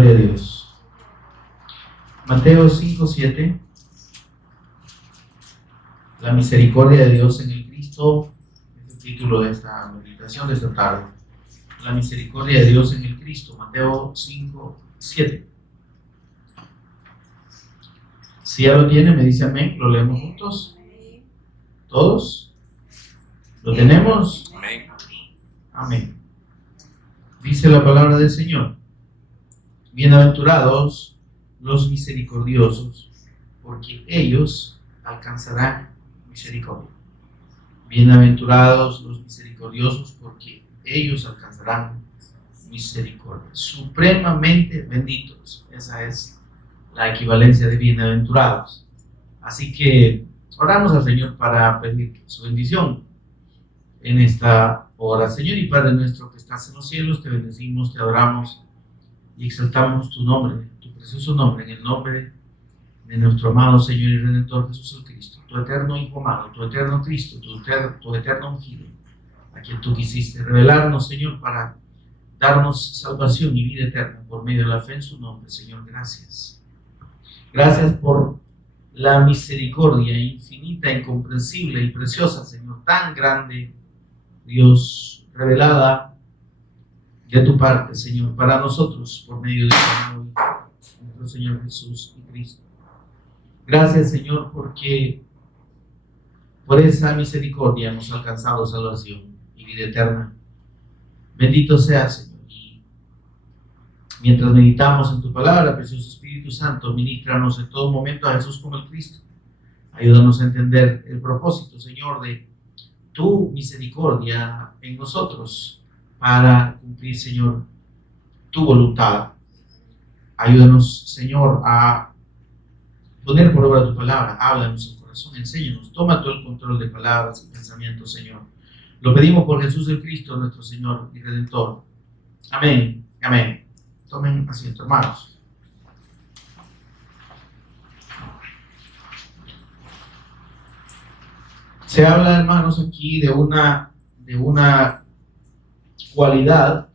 Gloria a Dios. Mateo 5:7. La misericordia de Dios en el Cristo es el título de esta meditación de esta tarde. La misericordia de Dios en el Cristo. Mateo 5:7. Si ya lo tiene, me dice amén. Lo leemos juntos. ¿Todos? ¿Lo tenemos? Amén. Amén. Dice la palabra del Señor: bienaventurados los misericordiosos, porque ellos alcanzarán misericordia. Bienaventurados los misericordiosos, porque ellos alcanzarán misericordia. Supremamente benditos. Esa es la equivalencia de bienaventurados. Así que oramos al Señor para pedir su bendición en esta hora. Señor y Padre nuestro que estás en los cielos, te bendecimos, te adoramos y exaltamos tu nombre, tu precioso nombre, en el nombre de nuestro amado Señor y Redentor Jesús el Cristo, tu eterno Hijo amado, tu eterno Cristo, tu eterno ungido, a quien tú quisiste revelarnos, Señor, para darnos salvación y vida eterna por medio de la fe en su nombre. Señor, gracias. Gracias por la misericordia infinita, incomprensible y preciosa, Señor, tan grande, Dios, revelada de tu parte, Señor, para nosotros, por medio de tu amor, nuestro Señor Jesús y Cristo. Gracias, Señor, porque por esa misericordia hemos alcanzado salvación y vida eterna. Bendito seas, Señor. Y mientras meditamos en tu palabra, precioso Espíritu Santo, ministranos en todo momento a Jesús como el Cristo. Ayúdanos a entender el propósito, Señor, de tu misericordia en nosotros, para cumplir, Señor, tu voluntad. Ayúdanos, Señor, a poner por obra tu palabra. Háblanos en corazón, enséñanos, toma todo el control de palabras y pensamientos, Señor. Lo pedimos por Jesús el Cristo, nuestro Señor y Redentor. Amén, amén. Tomen asiento, hermanos. Se habla, hermanos, aquí de una cualidad,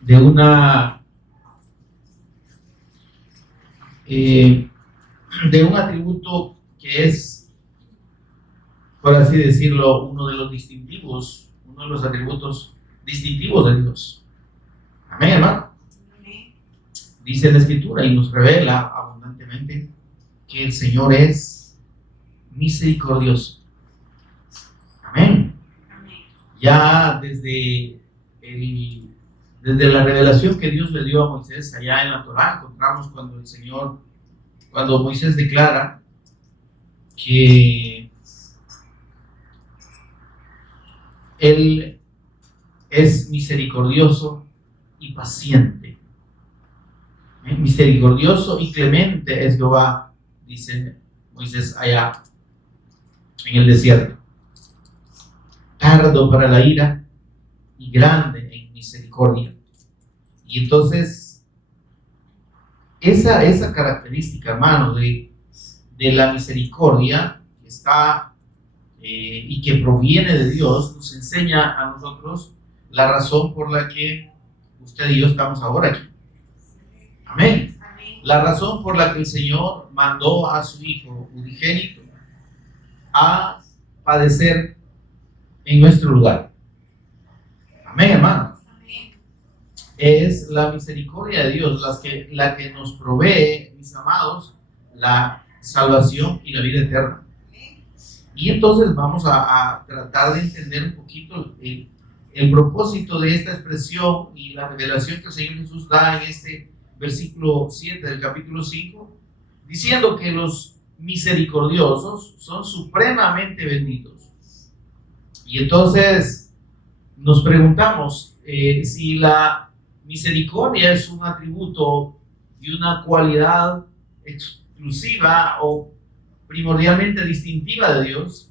de un atributo que es, por así decirlo, uno de los distintivos, uno de los atributos distintivos de Dios. Amén, hermano. Dice la Escritura y nos revela abundantemente que el Señor es misericordioso. Amén. Ya desde la revelación que Dios le dio a Moisés allá en la Torá, encontramos cuando Moisés declara que Él es misericordioso y paciente. Misericordioso y clemente es Jehová, dice Moisés allá en el desierto. Tardo para la ira y grande en misericordia. Y entonces esa característica, hermano, de la misericordia que está y que proviene de Dios, nos enseña a nosotros la razón por la que usted y yo estamos ahora aquí. Amén. La razón por la que el Señor mandó a su Hijo unigénito a padecer en nuestro lugar. Amén, hermano. Es la misericordia de Dios la que nos provee, mis amados, la salvación y la vida eterna. Y entonces vamos a tratar de entender un poquito el propósito de esta expresión y la revelación que el Señor Jesús da en este versículo 7 del capítulo 5, diciendo que los misericordiosos son supremamente benditos. Y entonces nos preguntamos si la misericordia es un atributo y una cualidad exclusiva o primordialmente distintiva de Dios.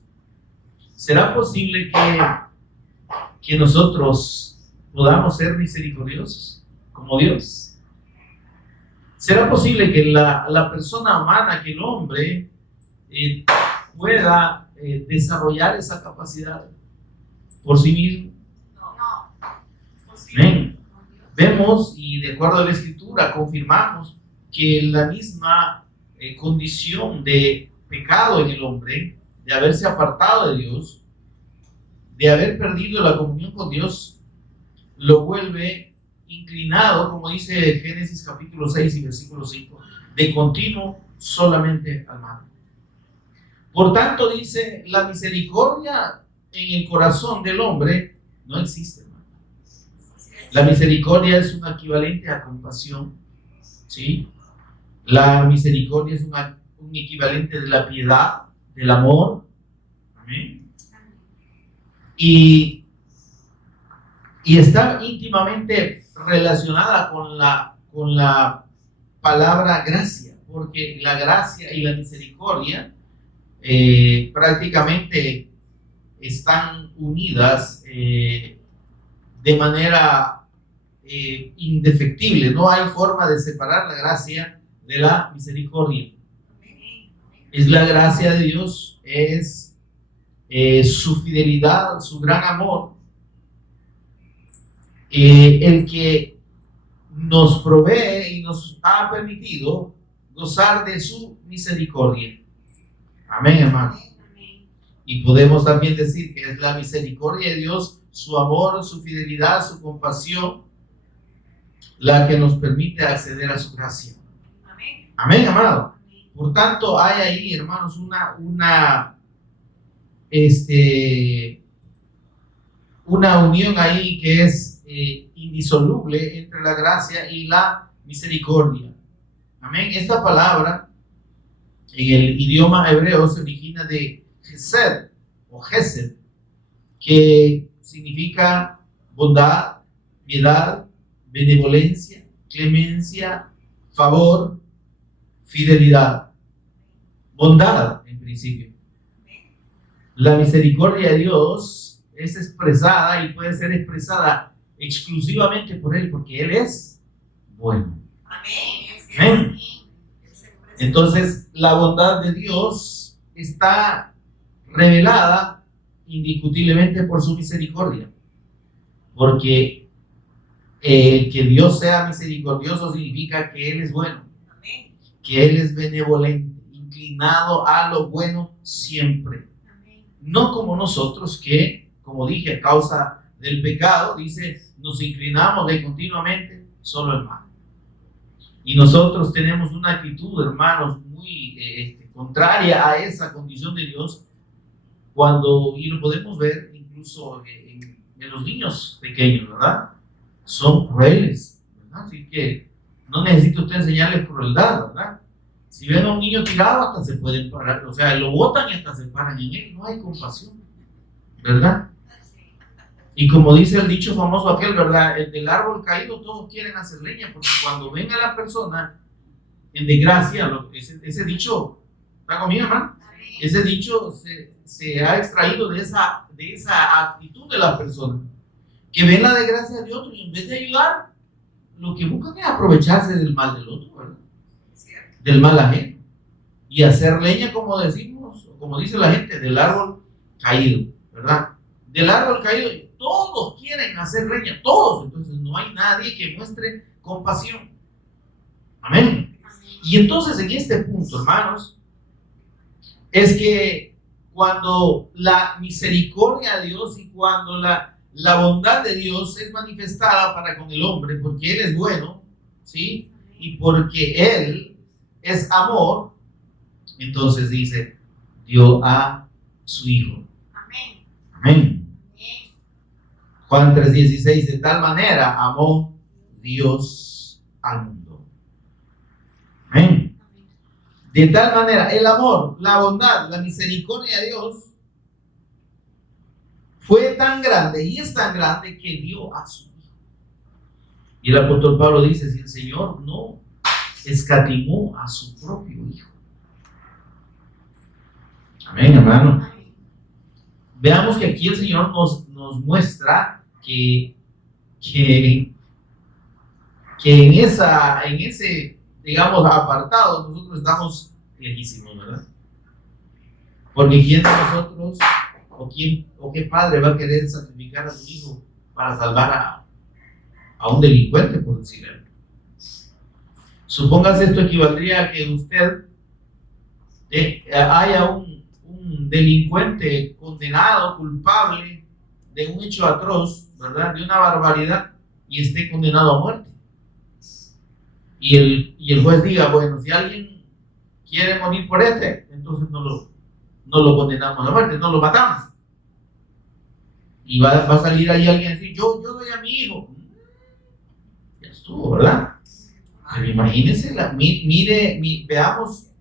¿Será posible que nosotros podamos ser misericordiosos como Dios? ¿Será posible que la persona humana, que el hombre pueda desarrollar esa capacidad por sí mismo? No. Amén. Vemos, y de acuerdo a la Escritura, confirmamos que la misma condición de pecado en el hombre, de haberse apartado de Dios, de haber perdido la comunión con Dios, lo vuelve inclinado, como dice Génesis capítulo 6 y versículo 5, de continuo solamente al mal. Por tanto, dice, la misericordia en el corazón del hombre no existe, hermano. La misericordia es un equivalente a compasión, ¿sí? La misericordia es un equivalente de la piedad, del amor. Amén. Y está íntimamente relacionada con la palabra gracia, porque la gracia y la misericordia prácticamente están unidas de manera indefectible. No hay forma de separar la gracia de la misericordia. Es la gracia de Dios, es su fidelidad, su gran amor, el que nos provee y nos ha permitido gozar de su misericordia. Amén, hermano. Y podemos también decir que es la misericordia de Dios, su amor, su fidelidad, su compasión, la que nos permite acceder a su gracia. Amén, amado. Por tanto, hay ahí, hermanos, una unión ahí que es indisoluble entre la gracia y la misericordia. Amén. Esta palabra en el idioma hebreo se origina de Hesed o Hesed, que significa bondad, piedad, benevolencia, clemencia, favor, fidelidad. Bondad, en principio. La misericordia de Dios es expresada y puede ser expresada exclusivamente por Él, porque Él es bueno. Amén. Entonces, la bondad de Dios está revelada indiscutiblemente por su misericordia, porque que Dios sea misericordioso significa que Él es bueno, que Él es benevolente, inclinado a lo bueno siempre. No como nosotros que, como dije, a causa del pecado, dice, nos inclinamos de continuamente solo al mal. Y nosotros tenemos una actitud, hermanos, muy contraria a esa condición de Dios, y lo podemos ver incluso en los niños pequeños, ¿verdad? Son crueles, ¿verdad? Así que no necesita usted enseñarles crueldad, ¿verdad? Si ven a un niño tirado, hasta se pueden parar, o sea, lo botan y hasta se paran en él. No hay compasión, ¿verdad? Y como dice el dicho famoso aquel, ¿verdad? El del árbol caído todos quieren hacer leña, porque cuando ven a la persona en desgracia, ese dicho, ¿está conmigo, hermano? Ese dicho se ha extraído de esa actitud de la persona, que ven la desgracia de otro y en vez de ayudar, lo que buscan es aprovecharse del mal del otro, ¿verdad? Del mal ajeno, y hacer leña, como decimos, como dice la gente, del árbol caído, ¿verdad? Del árbol caído, todos quieren hacer leña, todos, entonces no hay nadie que muestre compasión. Amén. Y entonces en este punto, hermanos, es que cuando la misericordia de Dios y cuando la bondad de Dios es manifestada para con el hombre, porque Él es bueno, ¿sí? Y porque Él es amor, entonces dice, dio a su Hijo. Amén. Amén. Juan 3:16, de tal manera amó Dios al mundo. Amén. De tal manera, el amor, la bondad, la misericordia de Dios fue tan grande y es tan grande que dio a su Hijo. Y el apóstol Pablo dice, si el Señor no escatimó a su propio Hijo. Amén, hermano. Veamos que aquí el Señor nos muestra que en ese, digamos, apartado nosotros estamos lejísimos, ¿verdad? Porque ¿quién de nosotros o qué padre va a querer sacrificar a su hijo para salvar a a un delincuente, por decirlo. Supóngase, esto equivaldría a que usted haya un delincuente condenado, culpable de un hecho atroz, ¿verdad? De una barbaridad, y esté condenado a muerte. Y el juez diga, bueno, si alguien quiere morir por entonces no lo condenamos a muerte, no lo matamos. Y va a salir ahí alguien a decir, yo doy a mi hijo. Ya estuvo, ¿verdad? Pero imagínense, veamos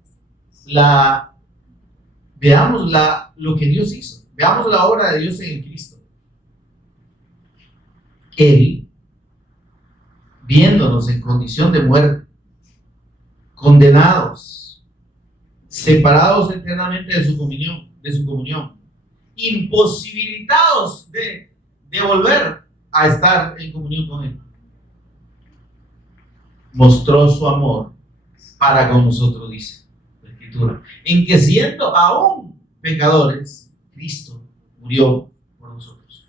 lo que Dios hizo. Veamos la obra de Dios en el Cristo. Él, viéndonos en condición de muerte, condenados, separados eternamente de su comunión, imposibilitados de volver a estar en comunión con Él, mostró su amor para con nosotros, dice la Escritura, en que siendo aún pecadores, Cristo murió por nosotros.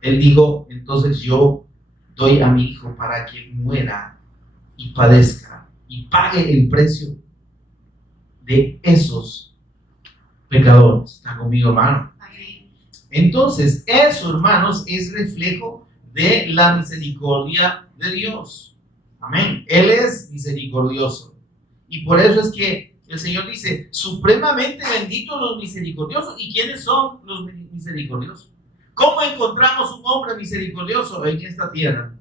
Él dijo, entonces yo doy a mi hijo para que muera y padezca y pague el precio de esos pecadores. ¿Está conmigo, hermano? Entonces, eso, hermanos, es reflejo de la misericordia de Dios. Amén. Él es misericordioso. Y por eso es que el Señor dice, supremamente benditos los misericordiosos. ¿Y quiénes son los misericordiosos? ¿Cómo encontramos un hombre misericordioso en esta tierra?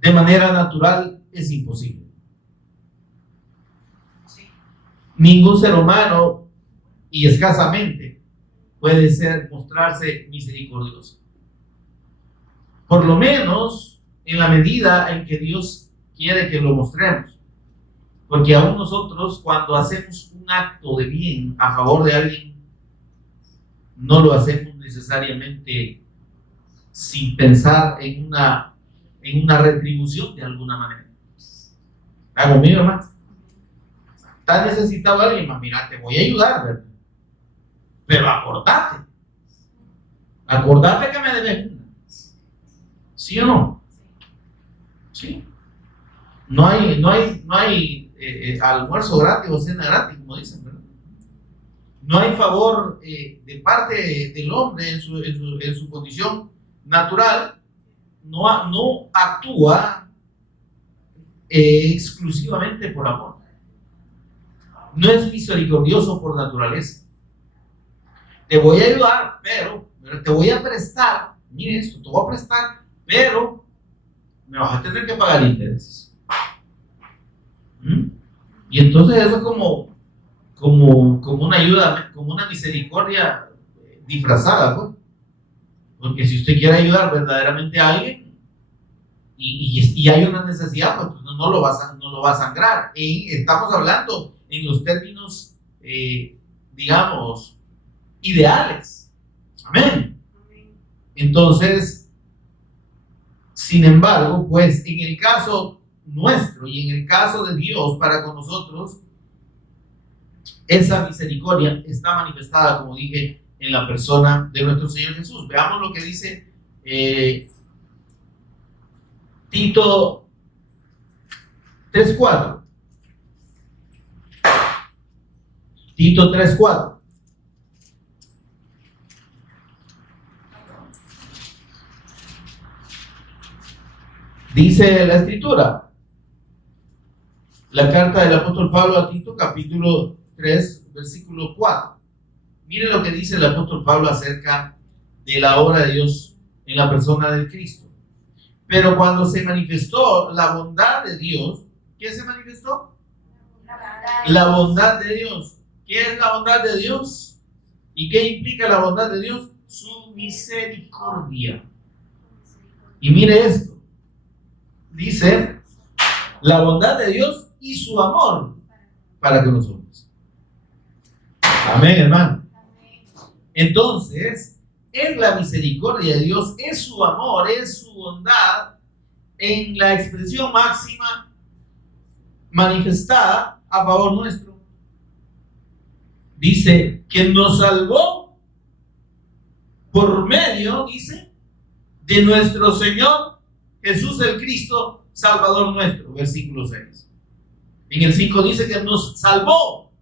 De manera natural es imposible. Sí. Ningún ser humano, y escasamente, puede mostrarse misericordioso. Por lo menos en la medida en que Dios quiere que lo mostremos. Porque aún nosotros, cuando hacemos un acto de bien a favor de alguien, no lo hacemos necesariamente sin pensar en una retribución de alguna manera. ¿Está conmigo, hermano? ¿Está necesitado alguien más? Mira, te voy a ayudar, ¿verdad? Pero acordate que me debes una. ¿Sí o no? Sí. No hay almuerzo gratis o cena gratis, como dicen, ¿verdad? No hay favor de parte del hombre en su condición natural, no actúa exclusivamente por amor. No es misericordioso por naturaleza. Te voy a ayudar, pero te voy a prestar, mire esto, te voy a prestar, pero me vas a tener que pagar intereses. Y entonces eso es como una ayuda, como una misericordia disfrazada, pues. Porque si usted quiere ayudar verdaderamente a alguien y hay una necesidad, pues no lo va a sangrar. Y estamos hablando en los términos, digamos, ideales. Amén. Entonces, sin embargo, pues en el caso nuestro y en el caso de Dios para con nosotros, esa misericordia está manifestada, como dije, en la persona de nuestro Señor Jesús. Veamos lo que dice Tito 3:4. Tito 3:4. Dice la Escritura, la carta del apóstol Pablo a Tito, capítulo 3, versículo 4. Miren lo que dice el apóstol Pablo acerca de la obra de Dios en la persona del Cristo. Pero cuando se manifestó la bondad de Dios, ¿qué se manifestó? La bondad de Dios. ¿Qué es la bondad de Dios? ¿Y qué implica la bondad de Dios? Su misericordia. Y mire esto. Dice, la bondad de Dios y su amor para con nosotros. Amén, hermano. Entonces, es la misericordia de Dios, es su amor, es su bondad en la expresión máxima manifestada a favor nuestro. Dice que nos salvó por medio, dice, de nuestro Señor Jesús el Cristo, Salvador nuestro, versículo 6. En el 5 dice que nos salvó.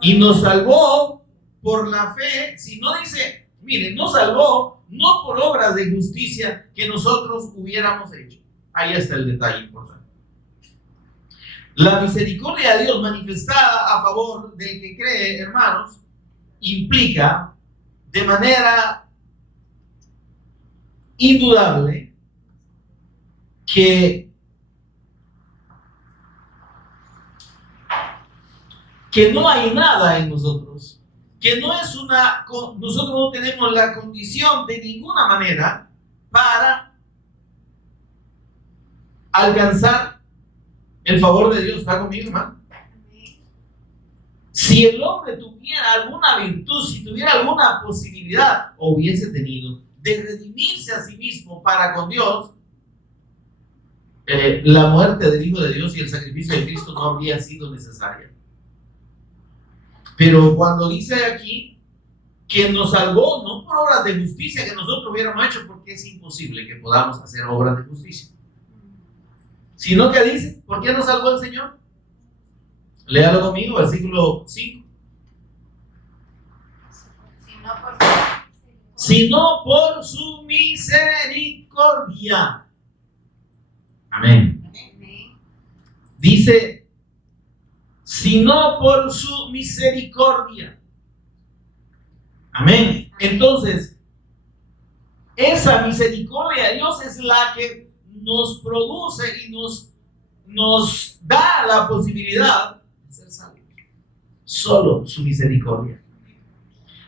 Y nos salvó por la fe. Si no dice, miren, nos salvó no por obras de justicia que nosotros hubiéramos hecho. Ahí está el detalle importante. La misericordia de Dios manifestada a favor del que cree, hermanos, implica de manera indudable que no hay nada en nosotros, que no es nosotros no tenemos la condición de ninguna manera para alcanzar el favor de Dios. ¿Está conmigo, hermano? Si el hombre tuviera alguna virtud, si tuviera alguna posibilidad, o hubiese tenido, de redimirse a sí mismo para con Dios, la muerte del Hijo de Dios y el sacrificio de Cristo no habría sido necesaria. Pero cuando dice aquí que nos salvó, no por obras de justicia que nosotros hubiéramos hecho, porque es imposible que podamos hacer obras de justicia, sino que dice, ¿por qué nos salvó el Señor? Léalo conmigo, versículo 5. Sino por su misericordia. Amén. Dice, sino por su misericordia. Amén. Entonces, esa misericordia de Dios es la que nos produce y nos da la posibilidad de ser salvos. Solo su misericordia.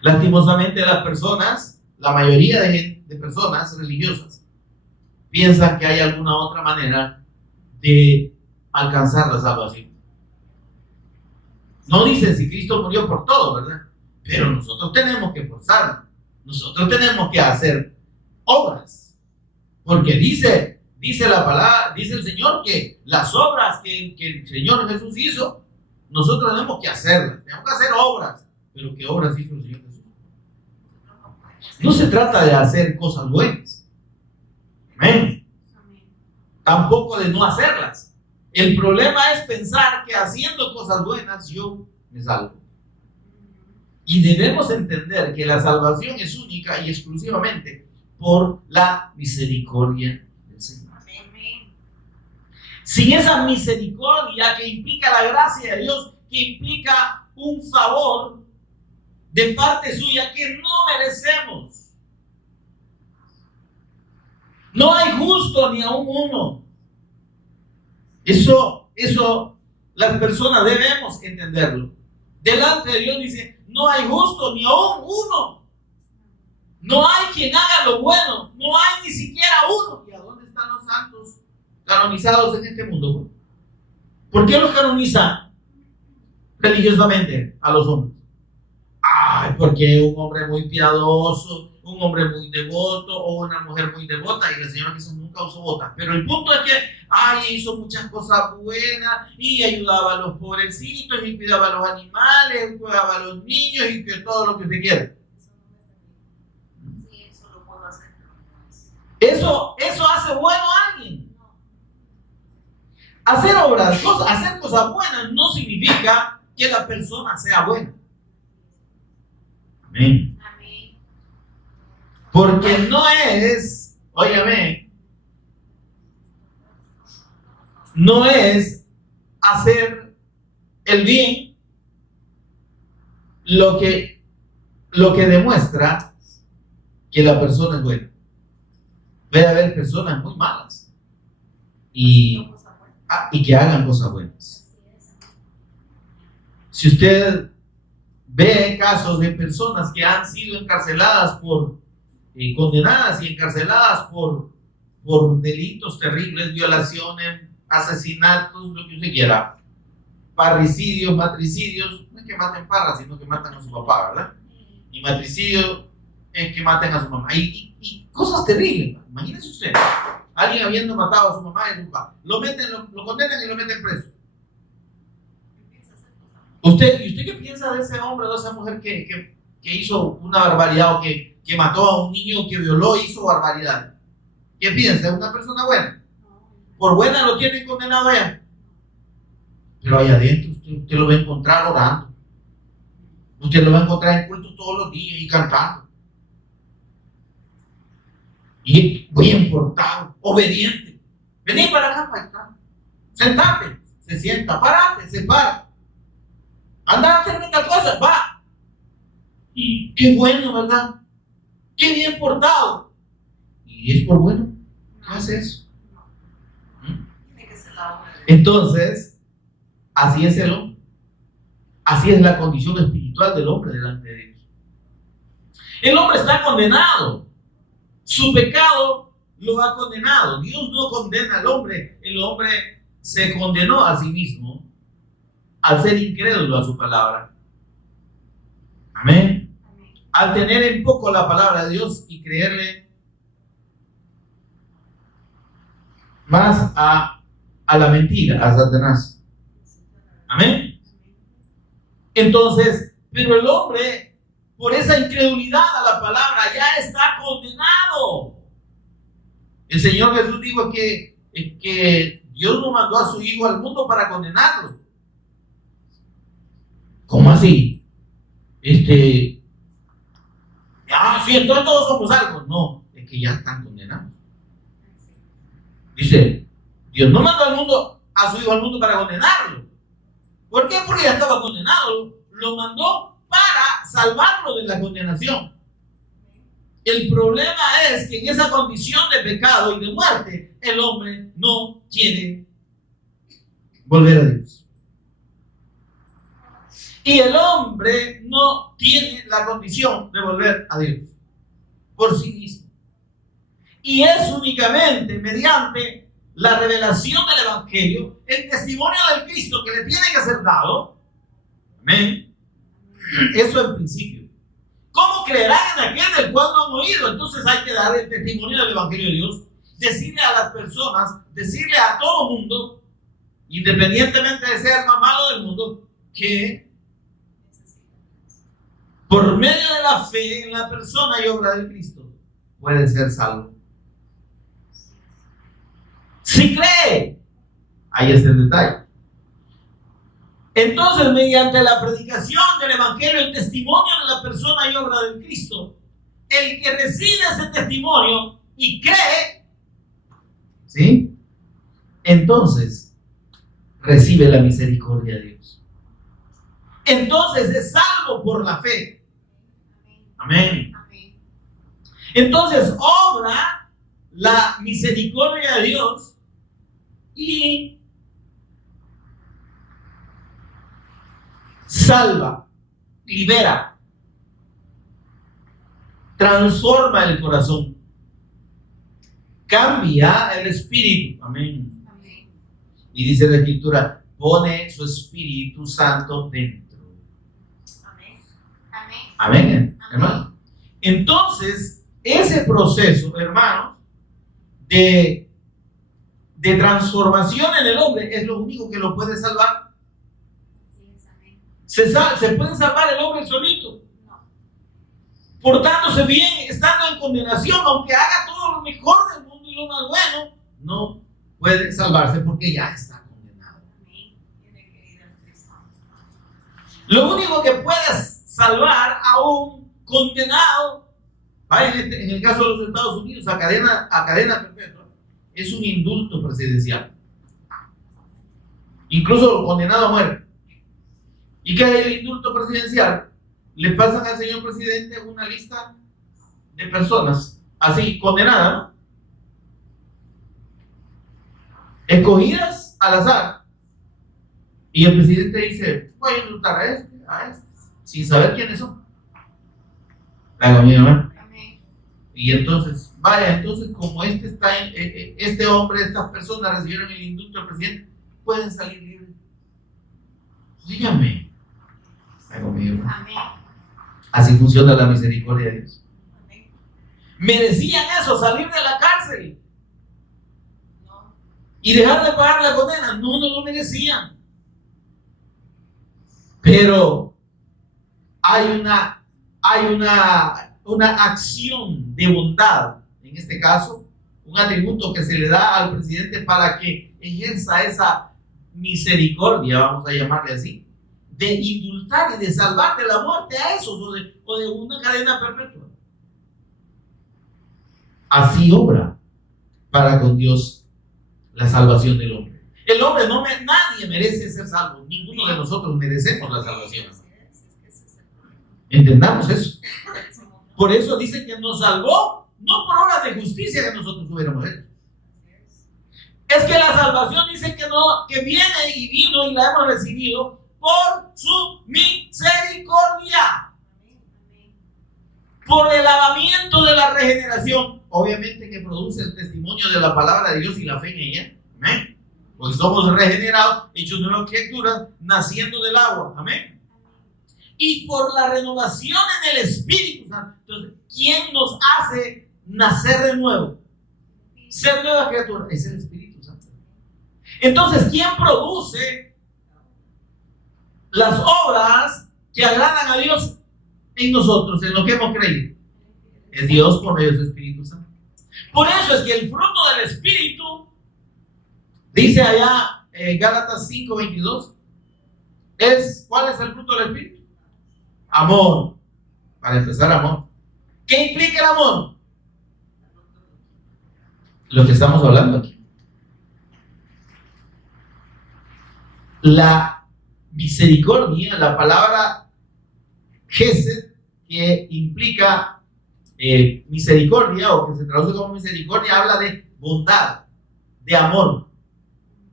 Lastimosamente las personas, la mayoría de personas religiosas, piensan que hay alguna otra manera de alcanzar la salvación. No dicen si Cristo murió por todo, ¿verdad? Pero nosotros tenemos que esforzarnos. Nosotros tenemos que hacer obras. Porque dice la palabra, dice el Señor que las obras que el Señor Jesús hizo, nosotros tenemos que hacerlas. Tenemos que hacer obras. Pero ¿qué obras hizo el Señor Jesús? No se trata de hacer cosas buenas. Amén. Tampoco de no hacerlas. El problema es pensar que haciendo cosas buenas yo me salvo. Y debemos entender que la salvación es única y exclusivamente por la misericordia del Señor. Sin esa misericordia que implica la gracia de Dios, que implica un favor de parte suya que no merecemos. No hay justo ni aún uno. Eso las personas debemos entenderlo. Delante de Dios dice, no hay justo ni aún uno. No hay quien haga lo bueno. No hay ni siquiera uno. ¿Y a dónde están los santos canonizados en este mundo? ¿Por qué los canonizan religiosamente a los hombres? Ay, porque un hombre muy piadoso, un hombre muy devoto o una mujer muy devota, y la señora quizás nunca usó botas. Pero el punto es que hizo muchas cosas buenas y ayudaba a los pobrecitos y cuidaba a los animales, cuidaba a los niños y que todo lo que usted quiera. Sí, eso lo puedo hacer. Eso hace bueno a alguien. Hacer obras, hacer cosas buenas no significa que la persona sea buena. Amén. Amén. Porque no es, óyame, no es hacer el bien lo que demuestra que la persona es buena. Puede haber personas muy malas y que hagan cosas buenas. Si usted ve casos de personas que han sido encarceladas condenadas y encarceladas por delitos terribles, violaciones, asesinatos, lo que usted quiera, parricidios, matricidios, no es que maten parras, sino que matan a su papá, ¿verdad? Y matricidio es que maten a su mamá. Y cosas terribles. Imagínese usted, alguien habiendo matado a su mamá y a su papá, lo condenan y lo meten preso. ¿Usted qué piensa de ese hombre o de esa mujer que hizo una barbaridad o que mató a un niño, que violó, hizo barbaridad? ¿Qué piensa? ¿Es una persona buena? Por buena lo tienen condenado allá. Pero allá adentro usted lo va a encontrar orando. Usted lo va a encontrar en culto todos los días y cantando. Y bien portado, obediente. Vení para acá, para acá. Sentate, se sienta. Parate, se para. Anda a hacerme tal cosa, va. Y qué bueno, ¿verdad? Qué bien portado. Y es por bueno. ¿Qué hace eso? Entonces, así es el hombre. Así es la condición espiritual del hombre delante de Dios. El hombre está condenado. Su pecado lo ha condenado. Dios no condena al hombre. El hombre se condenó a sí mismo al ser incrédulo a su palabra. Amén. Al tener en poco la palabra de Dios y creerle más a la mentira, a Satanás. Amén. Entonces, pero el hombre, por esa incredulidad a la palabra, ya está condenado. El Señor Jesús dijo que Dios no mandó a su Hijo al mundo para condenarlo. ¿Cómo así? Sí, entonces todos somos salvos. No, es que ya están condenados. Dice, Dios no mandó a su Hijo al mundo para condenarlo. ¿Por qué? Porque ya estaba condenado. Lo mandó para salvarlo de la condenación. El problema es que en esa condición de pecado y de muerte, el hombre no quiere volver a Dios. Y el hombre no tiene la condición de volver a Dios por sí mismo. Y es únicamente mediante la revelación del Evangelio, el testimonio del Cristo que le tiene que ser dado. Amén. Eso en principio. ¿Cómo creerán en aquel del cual no han oído? Entonces hay que dar el testimonio del Evangelio de Dios, decirle a las personas, decirle a todo mundo, independientemente de ser el más malo del mundo, que por medio de la fe en la persona y obra de Cristo puede ser salvo. Si cree, ahí es el detalle. Entonces, mediante la predicación del Evangelio, el testimonio de la persona y obra del Cristo, el que recibe ese testimonio y cree, ¿sí? Entonces recibe la misericordia de Dios. Entonces es salvo por la fe. Amén. Entonces obra la misericordia de Dios y salva, libera, transforma el corazón, cambia el espíritu. Amén. Amén. Y dice la Escritura, pone su Espíritu Santo dentro. Amén. Amén. Amén, hermano. Entonces, ese proceso, hermanos, de transformación en el hombre es lo único que lo puede salvar. ¿Se puede salvar el hombre solito? No. Portándose bien, estando en condenación, aunque haga todo lo mejor del mundo y lo más bueno, no puede salvarse porque ya está condenado. Lo único que puede salvar a un condenado, en el caso de los Estados Unidos, a cadena perpetua, es un indulto presidencial. Incluso condenado a muerte. ¿Y qué es el indulto presidencial? Le pasan al señor presidente una lista de personas así, condenadas, ¿no? Escogidas al azar. Y el presidente dice, voy a indultar a este, sin saber quiénes son. Amén. Y entonces, como este hombre, estas personas recibieron el indulto del presidente, pueden salir libres. Dígame. Amén. Así funciona la misericordia de Dios. Amén. ¿Merecían eso, salir de la cárcel? No. ¿Y dejar de pagar la condena? No, no lo merecían. Pero hay una acción de bondad, en este caso, un atributo que se le da al presidente para que ejerza esa misericordia, vamos a llamarle así, de indultar y de salvar de la muerte a esos o de una cadena perpetua. Así obra para con Dios la salvación del hombre. El hombre nadie merece ser salvo, ninguno de nosotros merecemos la salvación. Entendamos eso. Por eso dice que nos salvó, no por obra de justicia que nosotros hubiéramos hecho. Es que la salvación dice que viene y vino y la hemos recibido por su misericordia, por el lavamiento de la regeneración, obviamente que produce el testimonio de la palabra de Dios y la fe en ella. Amén. Porque somos regenerados, hechos nuevas criaturas, naciendo del agua. Amén. Y por la renovación en el Espíritu Santo. Entonces, ¿quién nos hace nacer de nuevo? Ser nueva criatura es el Espíritu Santo. Entonces, ¿quién produce las obras que agradan a Dios en nosotros, en lo que hemos creído? Es Dios por medio de su Espíritu Santo. Por eso es que el fruto del Espíritu, dice allá en Gálatas 5:22, ¿cuál es el fruto del Espíritu? Amor. Para empezar, amor. ¿Qué implica el amor? Lo que estamos hablando aquí. La misericordia, la palabra Gesed, que implica misericordia, o que se traduce como misericordia, habla de bondad, de amor.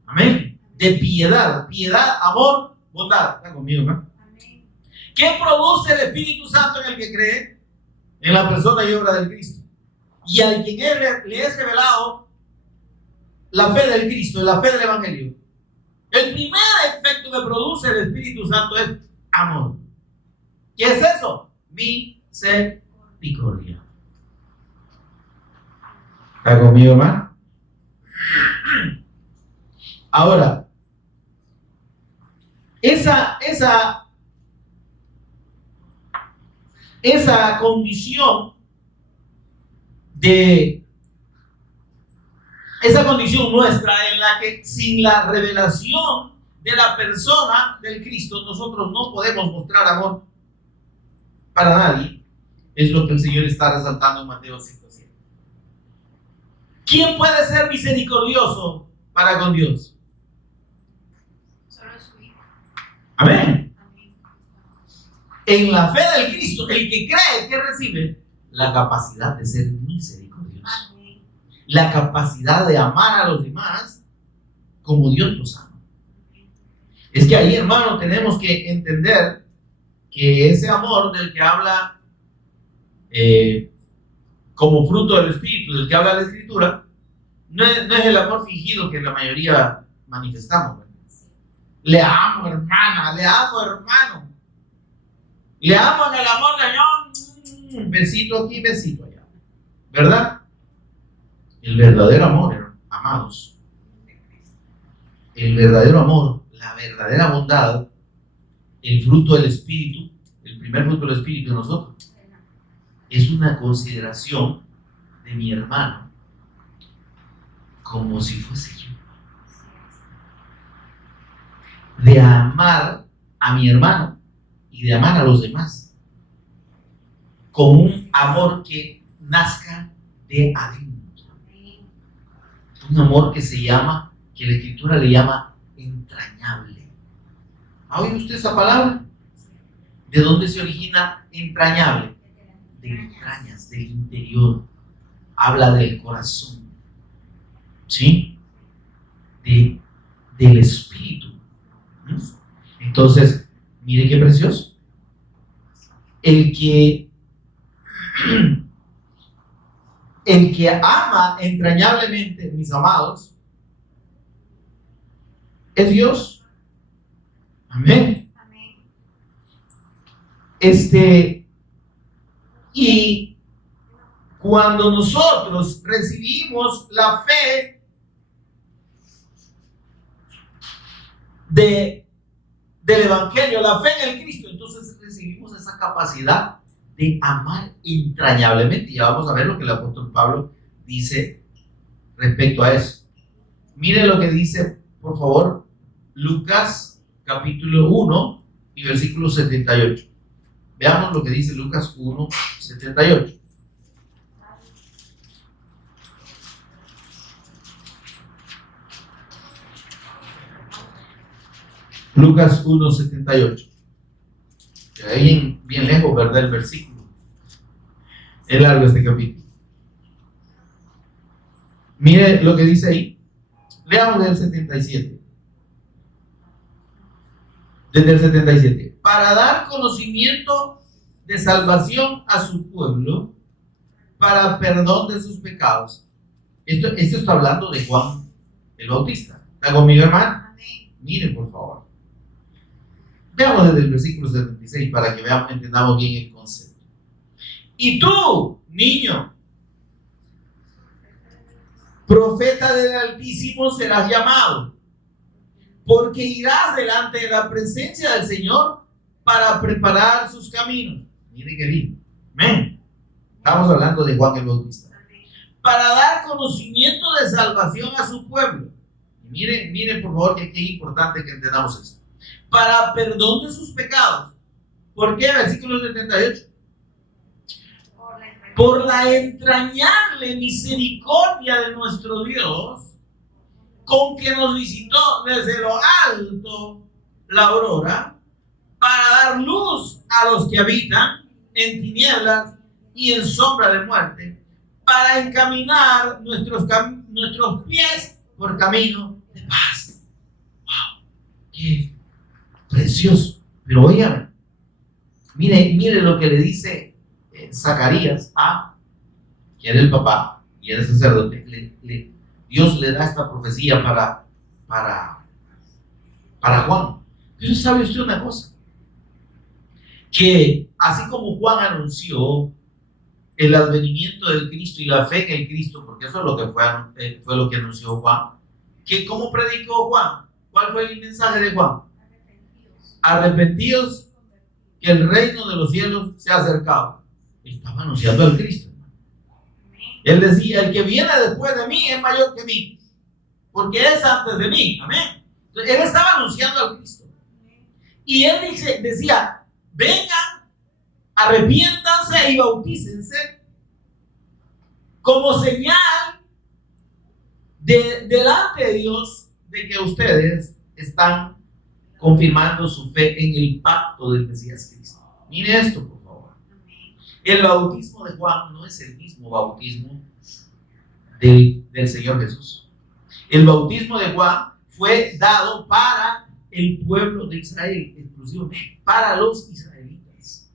Amén. De piedad, amor, bondad. ¿Está conmigo, no? Amén. ¿Qué produce el Espíritu Santo en el que cree? En la persona y obra del Cristo. Y al quien le es revelado la fe del Cristo, la fe del Evangelio. El primer efecto que produce el Espíritu Santo es amor. ¿Qué es eso? Misericordia. ¿Está conmigo, hermano? Ahora, esa condición nuestra, en la que sin la revelación de la persona del Cristo nosotros no podemos mostrar amor para nadie, es lo que el Señor está resaltando en Mateo 5:7. ¿Quién puede ser misericordioso para con Dios? Solo su Hijo. Amén. En la fe del Cristo, el que cree, que recibe la capacidad de ser misericordioso. Amén. La capacidad de amar a los demás como Dios los ama. Es que ahí, hermano, tenemos que entender que ese amor del que habla como fruto del Espíritu, del que habla la Escritura, no es el amor fingido que la mayoría manifestamos. Le amo, hermana, le amo, hermano. Le amo en el amor de Dios. Besito aquí, besito allá. ¿Verdad? El verdadero amor, amados. El verdadero amor, la verdadera bondad, el fruto del Espíritu, el primer fruto del Espíritu de nosotros, es una consideración de mi hermano como si fuese yo. De amar a mi hermano y de amar a los demás con un amor que nazca de adentro. Un amor que la Escritura le llama entrañable. ¿Ha oído usted esa palabra? ¿De dónde se origina entrañable? De entrañas, del interior. Habla del corazón. ¿Sí? Del espíritu. Entonces, mire qué precioso. El que ama entrañablemente, mis amados, es Dios. Amén. Y cuando nosotros recibimos la fe del Evangelio, la fe en el Cristo, entonces recibimos esa capacidad de amar entrañablemente. Y ya vamos a ver lo que el apóstol Pablo dice respecto a eso. Mire lo que dice, por favor, Lucas capítulo 1 y versículo 78. Veamos lo que dice Lucas 1, 78. Lucas 1, 78. Ahí bien lejos, ¿verdad? El versículo. Es largo este capítulo. Mire lo que dice ahí. Leamos del 77. Desde el 77. Para dar conocimiento de salvación a su pueblo, para perdón de sus pecados. Esto está hablando de Juan el Bautista. ¿Está conmigo, hermano? Miren, por favor. Veamos desde el versículo 76 para que entendamos bien el concepto. Y tú, niño, profeta del Altísimo serás llamado, porque irás delante de la presencia del Señor para preparar sus caminos. Mire qué lindo. Amén. Estamos hablando de Juan el Bautista. Para dar conocimiento de salvación a su pueblo. Y miren por favor que es importante que entendamos esto. Para perdón de sus pecados. ¿Por qué? Versículo 78. Por la entrañable misericordia de nuestro Dios, con que nos visitó desde lo alto la aurora, para dar luz a los que habitan en tinieblas y en sombra de muerte, para encaminar nuestros pies por camino de paz. ¡Wow! ¡Qué precioso! Pero oigan, mire lo que le dice Zacarías que era el papá y era el sacerdote. Dios le da esta profecía para Juan. Pero sabe usted una cosa, que así como Juan anunció el advenimiento del Cristo y la fe en el Cristo, porque eso es lo que fue lo que anunció Juan, que ¿cómo predicó Juan? ¿Cuál fue el mensaje de Juan? Arrepentidos, que el reino de los cielos se ha acercado. Estaba anunciando al Cristo. Él decía, el que viene después de mí es mayor que mí, porque es antes de mí. Amén. Entonces, él estaba anunciando al Cristo. Y él decía, vengan, arrepiéntanse y bautícense como señal delante de Dios de que ustedes están confirmando su fe en el pacto del Mesías Cristo. Mire esto, por favor. El bautismo de Juan no es el mismo bautismo del Señor Jesús. El bautismo de Juan fue dado para el pueblo de Israel, exclusivamente para los israelitas,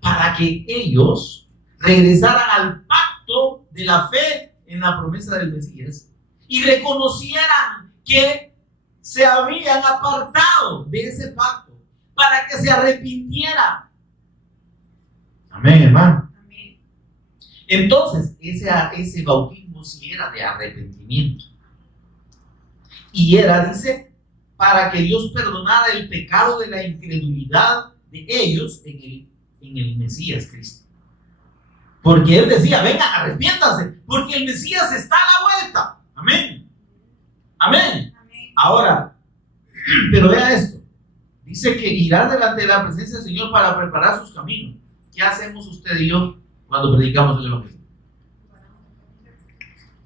para que ellos regresaran al pacto de la fe en la promesa del Mesías y reconocieran que se habían apartado de ese pacto, para que se arrepintieran. Amén, hermano. Amén. Entonces, ese bautismo sí era de arrepentimiento. Y dice, para que Dios perdonara el pecado de la incredulidad de ellos en el Mesías Cristo. Porque Él decía, venga, arrepiéntase, porque el Mesías está a la vuelta. Amén. Amén. Amén. Ahora, pero vea esto. Dice que irá delante de la presencia del Señor para preparar sus caminos. ¿Qué hacemos usted y yo cuando predicamos el Evangelio?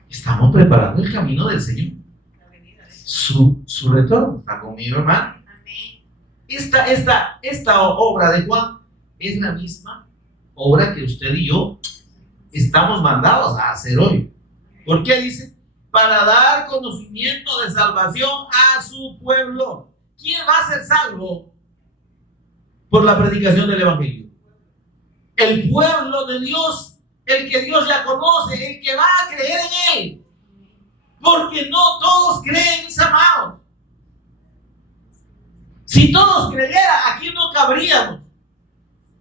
Estamos preparando el camino del Señor. Su retorno. ¿Está conmigo, hermano? Esta obra de Juan es la misma obra que usted y yo estamos mandados a hacer hoy. ¿Por qué dice? Para dar conocimiento de salvación a su pueblo. ¿Quién va a ser salvo por la predicación del Evangelio? El pueblo de Dios, el que Dios ya conoce, el que va a creer en Él. Porque no todos creen, mis amados. Si todos creyeran, aquí no cabríamos.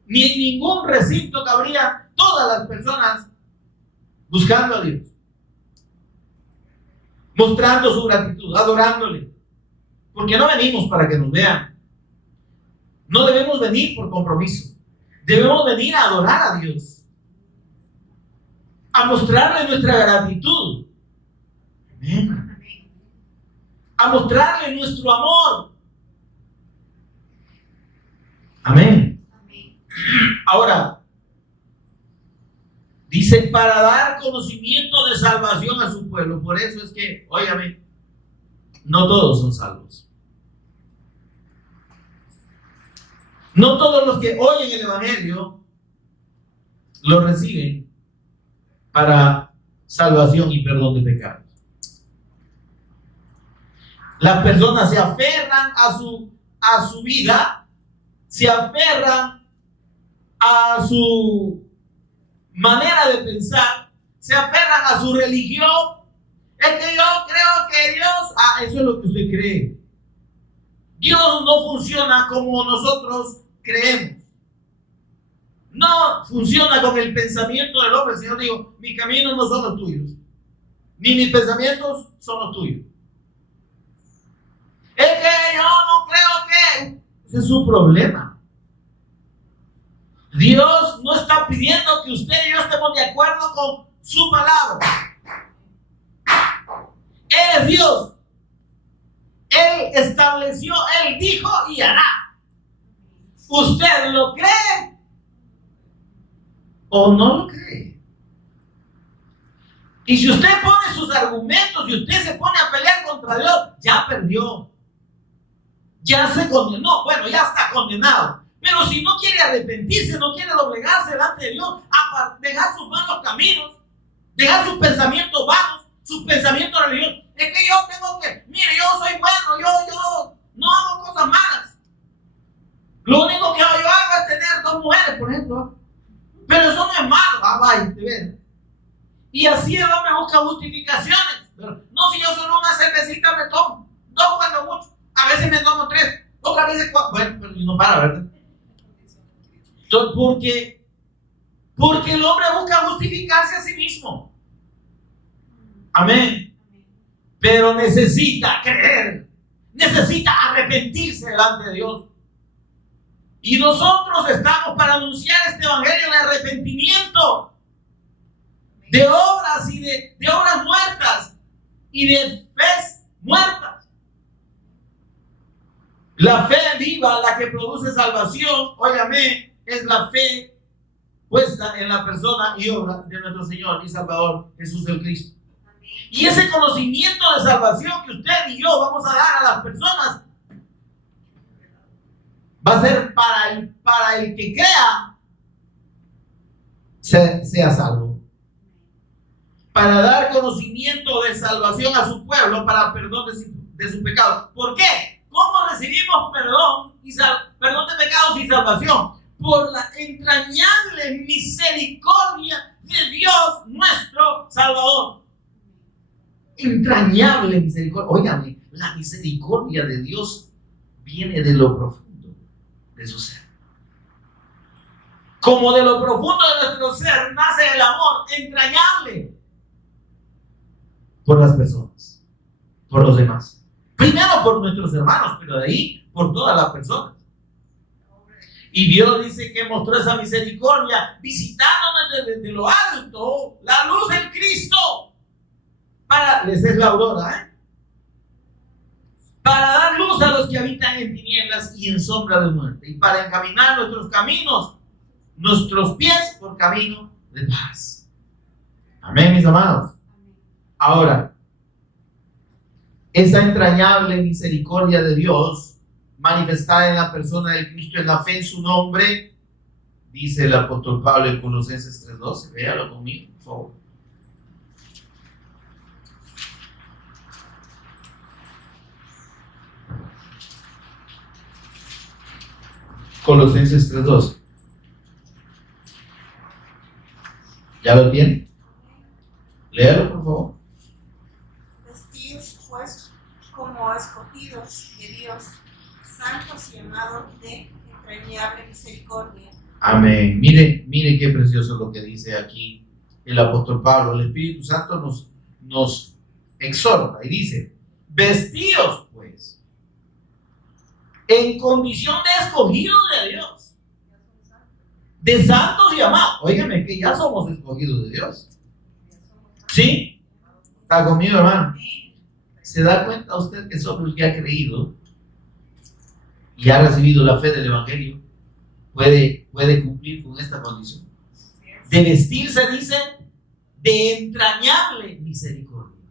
Ni en ningún recinto cabrían todas las personas buscando a Dios, mostrando su gratitud, adorándole. Porque no venimos para que nos vean. No debemos venir por compromiso. Debemos venir a adorar a Dios, a mostrarle nuestra gratitud. Amén. Amén. A mostrarle nuestro amor. Amén. Amén. Ahora, dice, para dar conocimiento de salvación a su pueblo. Por eso es que, óigame, no todos son salvos. No todos los que oyen el Evangelio lo reciben para salvación y perdón de pecados. Las personas se aferran a su vida, se aferran a su manera de pensar, se aferran a su religión. Es que yo creo que Dios, eso es lo que usted cree. Dios no funciona como nosotros creemos. No funciona con el pensamiento del hombre. El Señor dijo, mis caminos no son los tuyos, ni mis pensamientos son los tuyos. Es que yo no creo que... Ese es su problema. Dios no está pidiendo que usted y yo estemos de acuerdo con su palabra. Él es Dios. Él estableció, Él dijo y hará. ¿Usted lo cree o no lo cree? Y si usted pone sus argumentos y usted se pone a pelear contra Dios, ya perdió. Ya se condenó. Bueno, ya está condenado. Pero si no quiere arrepentirse, no quiere doblegarse delante de Dios, dejar sus malos caminos, dejar sus pensamientos vanos, sus pensamientos religiosos. Es que yo tengo que, mire, yo soy bueno, yo no hago cosas malas. Lo único que yo hago es tener 2 mujeres, por ejemplo. Pero eso no es malo. Vaya, de ver. Y así el hombre busca justificaciones. Pero, no, si yo solo una cervecita me tomo, 2 cuando mucho. A veces me tomo 3, otras veces 4. Bueno, pero no para, ¿verdad? Entonces, porque el hombre busca justificarse a sí mismo. Amén. Pero necesita creer, necesita arrepentirse delante de Dios. Y nosotros estamos para anunciar este evangelio de arrepentimiento, de obras y de obras muertas y de fe muertas. La fe viva, la que produce salvación, óigame, es la fe puesta en la persona y obra de nuestro Señor y Salvador Jesús el Cristo. Y ese conocimiento de salvación que usted y yo vamos a dar a las personas va a ser para el que crea sea salvo. Para dar conocimiento de salvación a su pueblo, para perdón de su pecado. ¿Por qué? ¿Cómo recibimos perdón de pecados y salvación? Por la entrañable misericordia de Dios nuestro Salvador. Entrañable misericordia. Óigame, la misericordia de Dios viene de lo profundo de su ser. Como de lo profundo de nuestro ser nace el amor entrañable por las personas, por los demás. Primero por nuestros hermanos, pero de ahí por todas las personas. Y Dios dice que mostró esa misericordia visitándonos desde lo alto, la luz del Cristo. Les es la aurora, para dar luz a los que habitan en tinieblas y en sombra de muerte, y para encaminar nuestros caminos, nuestros pies por camino de paz. Amén, mis amados. Ahora, esa entrañable misericordia de Dios manifestada en la persona de Cristo, en la fe en su nombre, dice el apóstol Pablo en Colosenses 3:12. Véalo conmigo, por favor. Colosenses 3:12. ¿Ya lo tiene? Léalo, por favor. Vestidos pues como escogidos de Dios, santos y amados de entrañable misericordia. Amén. Mire qué precioso lo que dice aquí el apóstol Pablo. El Espíritu Santo nos exhorta y dice: vestidos pues en condición de escogidos de Dios, de santos y amados. Óigame, que ya somos escogidos de Dios. ¿Sí? ¿Está conmigo, hermano? Amén. ¿Se da cuenta usted que solo el que ha creído y ha recibido la fe del Evangelio puede cumplir con esta condición? De vestirse, dice, de entrañable misericordia.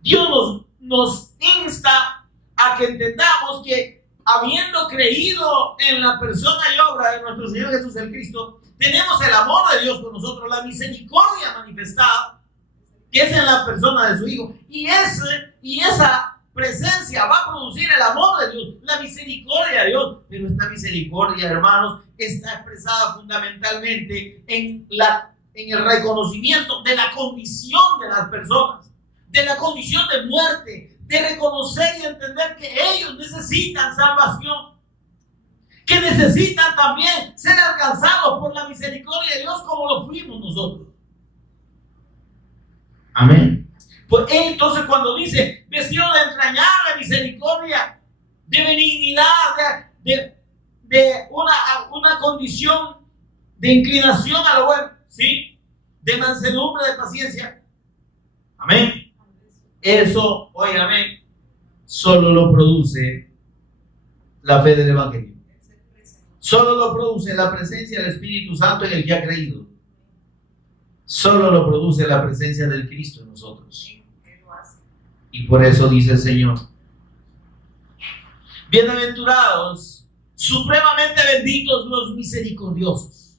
Dios nos insta a que entendamos que, habiendo creído en la persona y obra de nuestro Señor Jesús el Cristo, tenemos el amor de Dios con nosotros, la misericordia manifestada, que es en la persona de su Hijo. Y esa presencia va a producir el amor de Dios, la misericordia de Dios. Pero esta misericordia, hermanos, está expresada fundamentalmente en el reconocimiento de la condición de las personas, de la condición de muerte, de reconocer y entender que ellos necesitan salvación, que necesitan también ser alcanzados por la misericordia de Dios como lo fuimos nosotros. Amén. Pues entonces, cuando dice vestido de entrañable misericordia, de benignidad, de una condición de inclinación a lo bueno, ¿sí? De mansedumbre, de paciencia. Amén. Eso, óigame, solo lo produce la fe del Evangelio. Solo lo produce la presencia del Espíritu Santo en el que ha creído. Solo lo produce la presencia del Cristo en nosotros. Y por eso dice el Señor: bienaventurados, supremamente benditos los misericordiosos.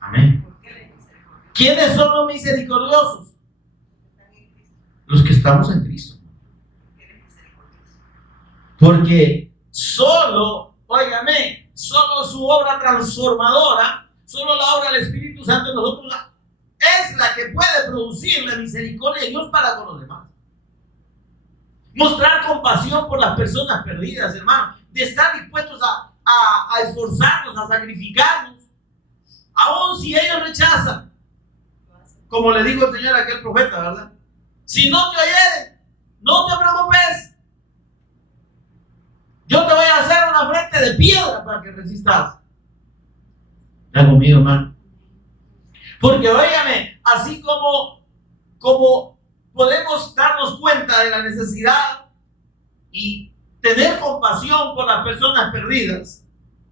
Amén. ¿Quiénes son los misericordiosos? Los que estamos en Cristo. Porque solo, óigame, solo su obra transformadora, solo la obra del Espíritu Santo en nosotros es la que puede producir la misericordia de Dios para con los demás. Mostrar compasión por las personas perdidas, hermano, de estar dispuestos a esforzarnos, a sacrificarnos, aun si ellos rechazan. Como le dijo el Señor a aquel profeta, ¿verdad? Si no te oyeren, no te preocupes. Yo te voy a hacer una frente de piedra para que resistas. ¿Está conmigo, hermano? Porque, óigame, así como podemos darnos cuenta de la necesidad y tener compasión por las personas perdidas,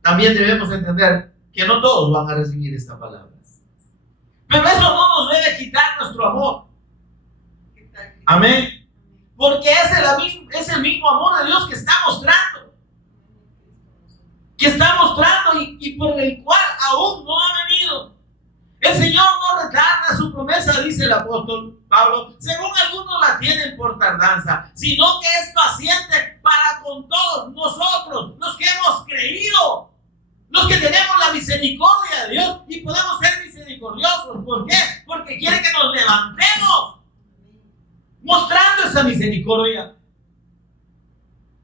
también debemos entender que no todos van a recibir esta palabra. Pero eso no nos debe quitar nuestro amor. Amén. Porque es el mismo amor de Dios que está mostrando. Y por el cual aún no ha venido. El Señor no retarda su promesa, dice el apóstol Pablo, según algunos la tienen por tardanza, sino que es paciente para con todos nosotros, los que hemos creído, los que tenemos la misericordia de Dios y podemos ser misericordiosos. ¿Por qué? Porque quiere que nos levantemos mostrando esa misericordia.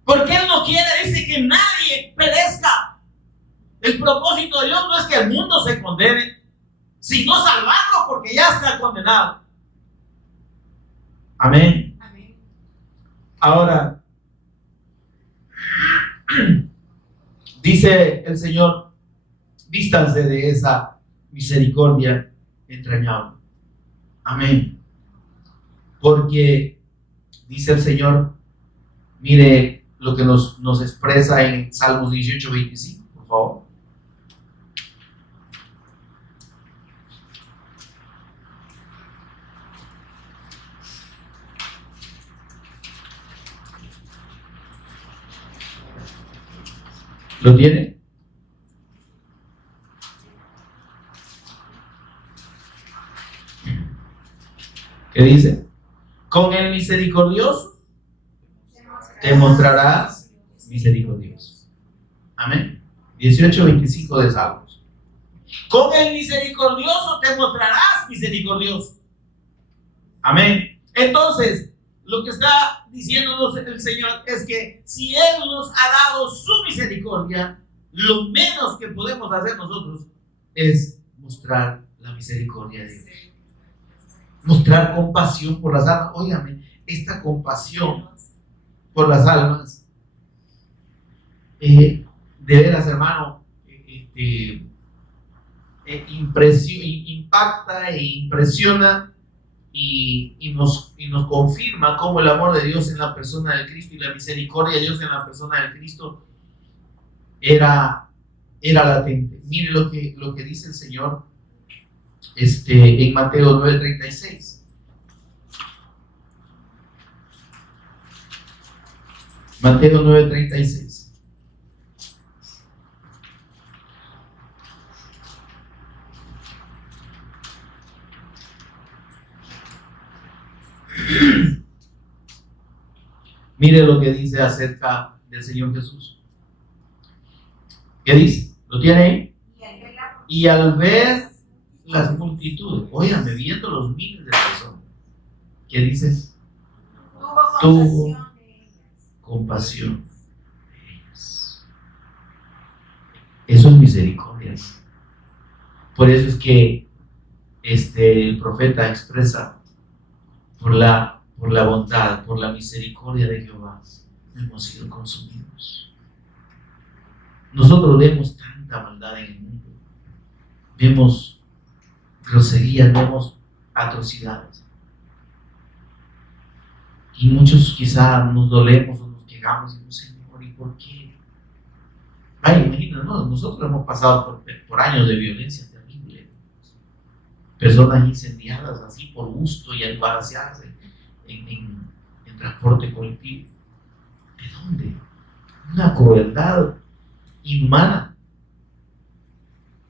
Porque Él no quiere, dice, que nadie perezca. El propósito de Dios no es que el mundo se condene, sino salvarlo, porque ya está condenado. Amén. Amén. Ahora, dice el Señor: vístanse de esa misericordia entrañable. Amén. Porque dice el Señor, mire lo que nos expresa en Salmos 18, 25, por favor. ¿Lo tiene? ¿Qué dice? Con el misericordioso te mostrarás misericordioso. Amén. 18:25 de Salmos. Con el misericordioso te mostrarás misericordioso. Amén. Entonces, lo que está diciéndonos el Señor es que si Él nos ha dado su misericordia, lo menos que podemos hacer nosotros es mostrar la misericordia de Dios. Mostrar compasión por las almas. Óigame, esta compasión por las almas, de veras, hermano, impacta e impresiona nos confirma cómo el amor de Dios en la persona del Cristo y la misericordia de Dios en la persona del Cristo era latente. Mire lo que dice el Señor en Mateo 9:36. Mateo 9:36. Mire lo que dice acerca del Señor Jesús. ¿Qué dice? ¿Lo tiene ahí? Y al ver las multitudes, óigame, viendo los miles de personas, ¿qué dice? Tuvo compasión de ellas. Eso es misericordia. Por eso es que el profeta expresa por la bondad, por la misericordia de Jehová, hemos sido consumidos. Nosotros vemos tanta maldad en el mundo, vemos groserías, vemos atrocidades, y muchos quizá nos dolemos o nos quejamos y decimos, Señor, ¿y por qué? Ay, imagínate, ¿no? Nosotros hemos pasado por años de violencia terrible, personas incendiadas así por gusto y albaraceadas en transporte colectivo. ¿De dónde? Una crueldad inhumana.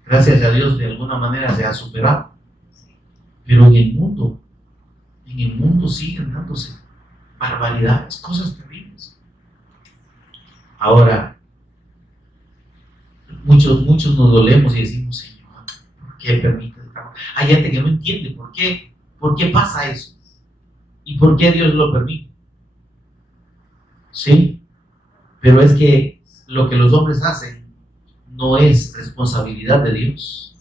Gracias a Dios de alguna manera se ha superado, pero en el mundo siguen dándose barbaridades, cosas terribles. Ahora, muchos nos dolemos y decimos, Señor, ¿por qué permites? Hay gente que no entiende por qué pasa eso y por qué Dios lo permite. Sí, pero es que lo que los hombres hacen no es responsabilidad de Dios.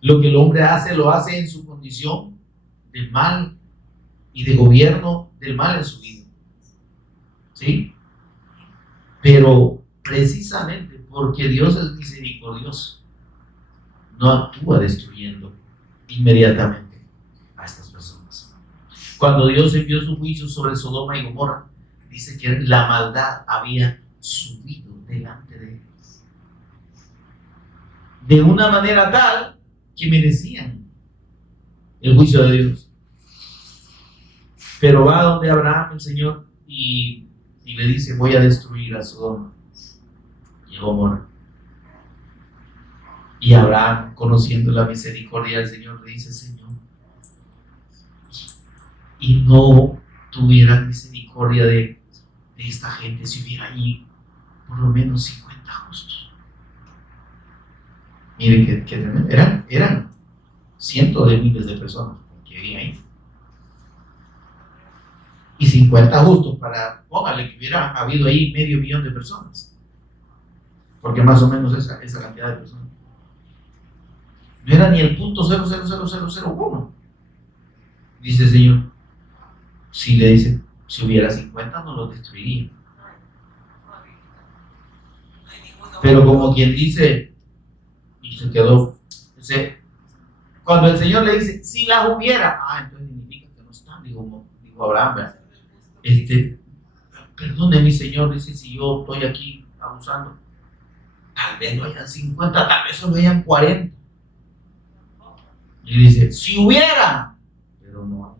Lo que el hombre hace, lo hace en su condición de mal y de gobierno del mal en su vida. ¿Sí? Pero precisamente porque Dios es misericordioso, no actúa destruyendo inmediatamente a estas personas. Cuando Dios envió su juicio sobre Sodoma y Gomorra, dice que la maldad había subido delante de ellos de una manera tal que merecían el juicio de Dios. Pero va donde Abraham, el Señor, y le dice, voy a destruir a Sodoma y a Gomorra. Y Abraham, conociendo la misericordia del Señor, le dice, Señor, y no tuviera misericordia de esta gente si hubiera allí por lo menos 50 justos. Miren que tremendo. Eran cientos de miles de personas que vivían ahí. Y 50 justos para, póngale que hubiera habido ahí 500,000 de personas. Porque más o menos esa cantidad de personas. No era ni el .0000001. Dice el Señor, si le dice, si hubiera 50 no los destruiría. Pero como quien dice, y se quedó, cuando el Señor le dice, si las hubiera, entonces significa que no están, dijo Abraham, ¿verdad? Perdone mi Señor, dice, si yo estoy aquí abusando, tal vez no hayan 50, tal vez solo hayan 40. Y dice, si hubiera, pero no hay.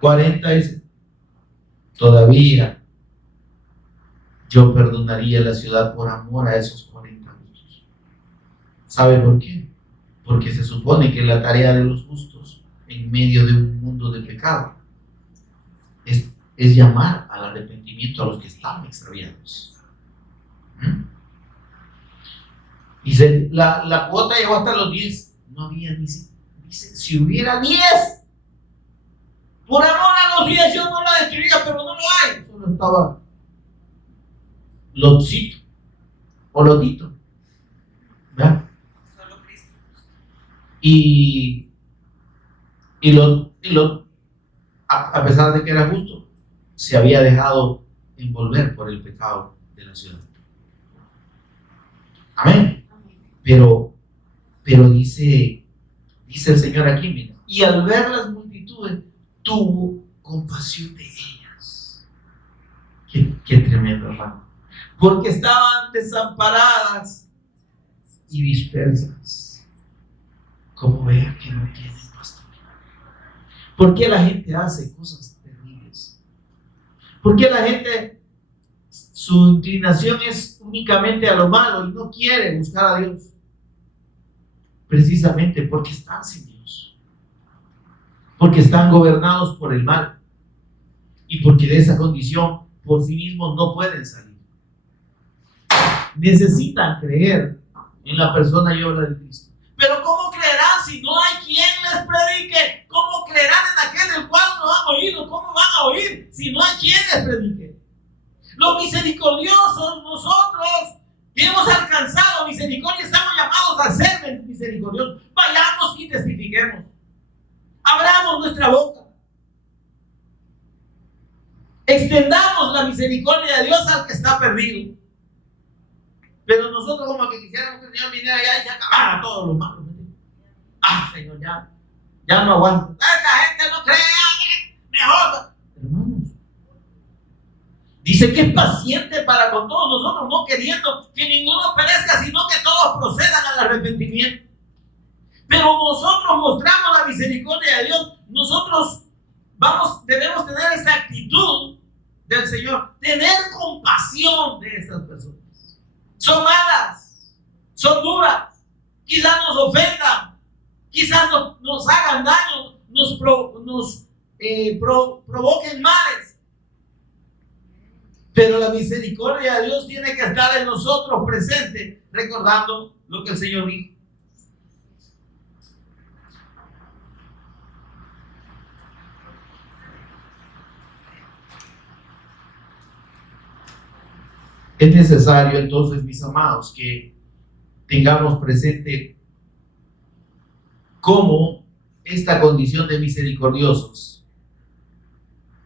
40 dice, todavía yo perdonaría la ciudad por amor a esos 40 justos. ¿Sabe por qué? Porque se supone que la tarea de los justos en medio de un mundo de pecado es llamar al arrepentimiento a los que están extraviados. Dice, la cuota llegó hasta los 10. No había ni, dice, si hubiera 10, por amor a los 10 yo no la destruiría, pero no lo hay. Solo estaba Lotcito o Lotito, ¿verdad? Solo Cristo. Y Lot, a pesar de que era justo, se había dejado envolver por el pecado de la ciudad. Amén. Pero dice el Señor aquí, mira, y al ver las multitudes, tuvo compasión de ellas. Qué tremendo, hermano. Porque estaban desamparadas y dispersas, como vean que no tienen pastor. ¿Por qué la gente hace cosas terribles? ¿Por qué la gente, su inclinación es únicamente a lo malo y no quiere buscar a Dios? Precisamente porque están sin Dios, porque están gobernados por el mal y porque de esa condición por sí mismos no pueden salir. Necesitan creer en la persona y obra de Cristo. Pero ¿cómo creerán si no hay quien les predique? ¿Cómo creerán en aquel del cual no han oído? ¿Cómo van a oír si no hay quien les predique? Los misericordiosos, nosotros que hemos alcanzado misericordia, estamos llamados a ser misericordiosos. Vayamos y testifiquemos. Abramos nuestra boca. Extendamos la misericordia de Dios al que está perdido. Pero nosotros como que quisiéramos que el Señor viniera allá y se acabara todos los malos. Señor, ya no aguanto. Esta gente no cree, mejor. Hermanos, dice que es paciente para con todos nosotros, no queriendo que ninguno perezca, sino que todos procedan al arrepentimiento. Pero nosotros mostramos la misericordia de Dios. Nosotros debemos tener esa actitud del Señor, tener compasión de esas personas. Son malas, son duras, quizás nos ofendan, quizás nos hagan daño, nos provoquen males. Pero la misericordia de Dios tiene que estar en nosotros presente, recordando lo que el Señor dijo. Es necesario entonces, mis amados, que tengamos presente cómo esta condición de misericordiosos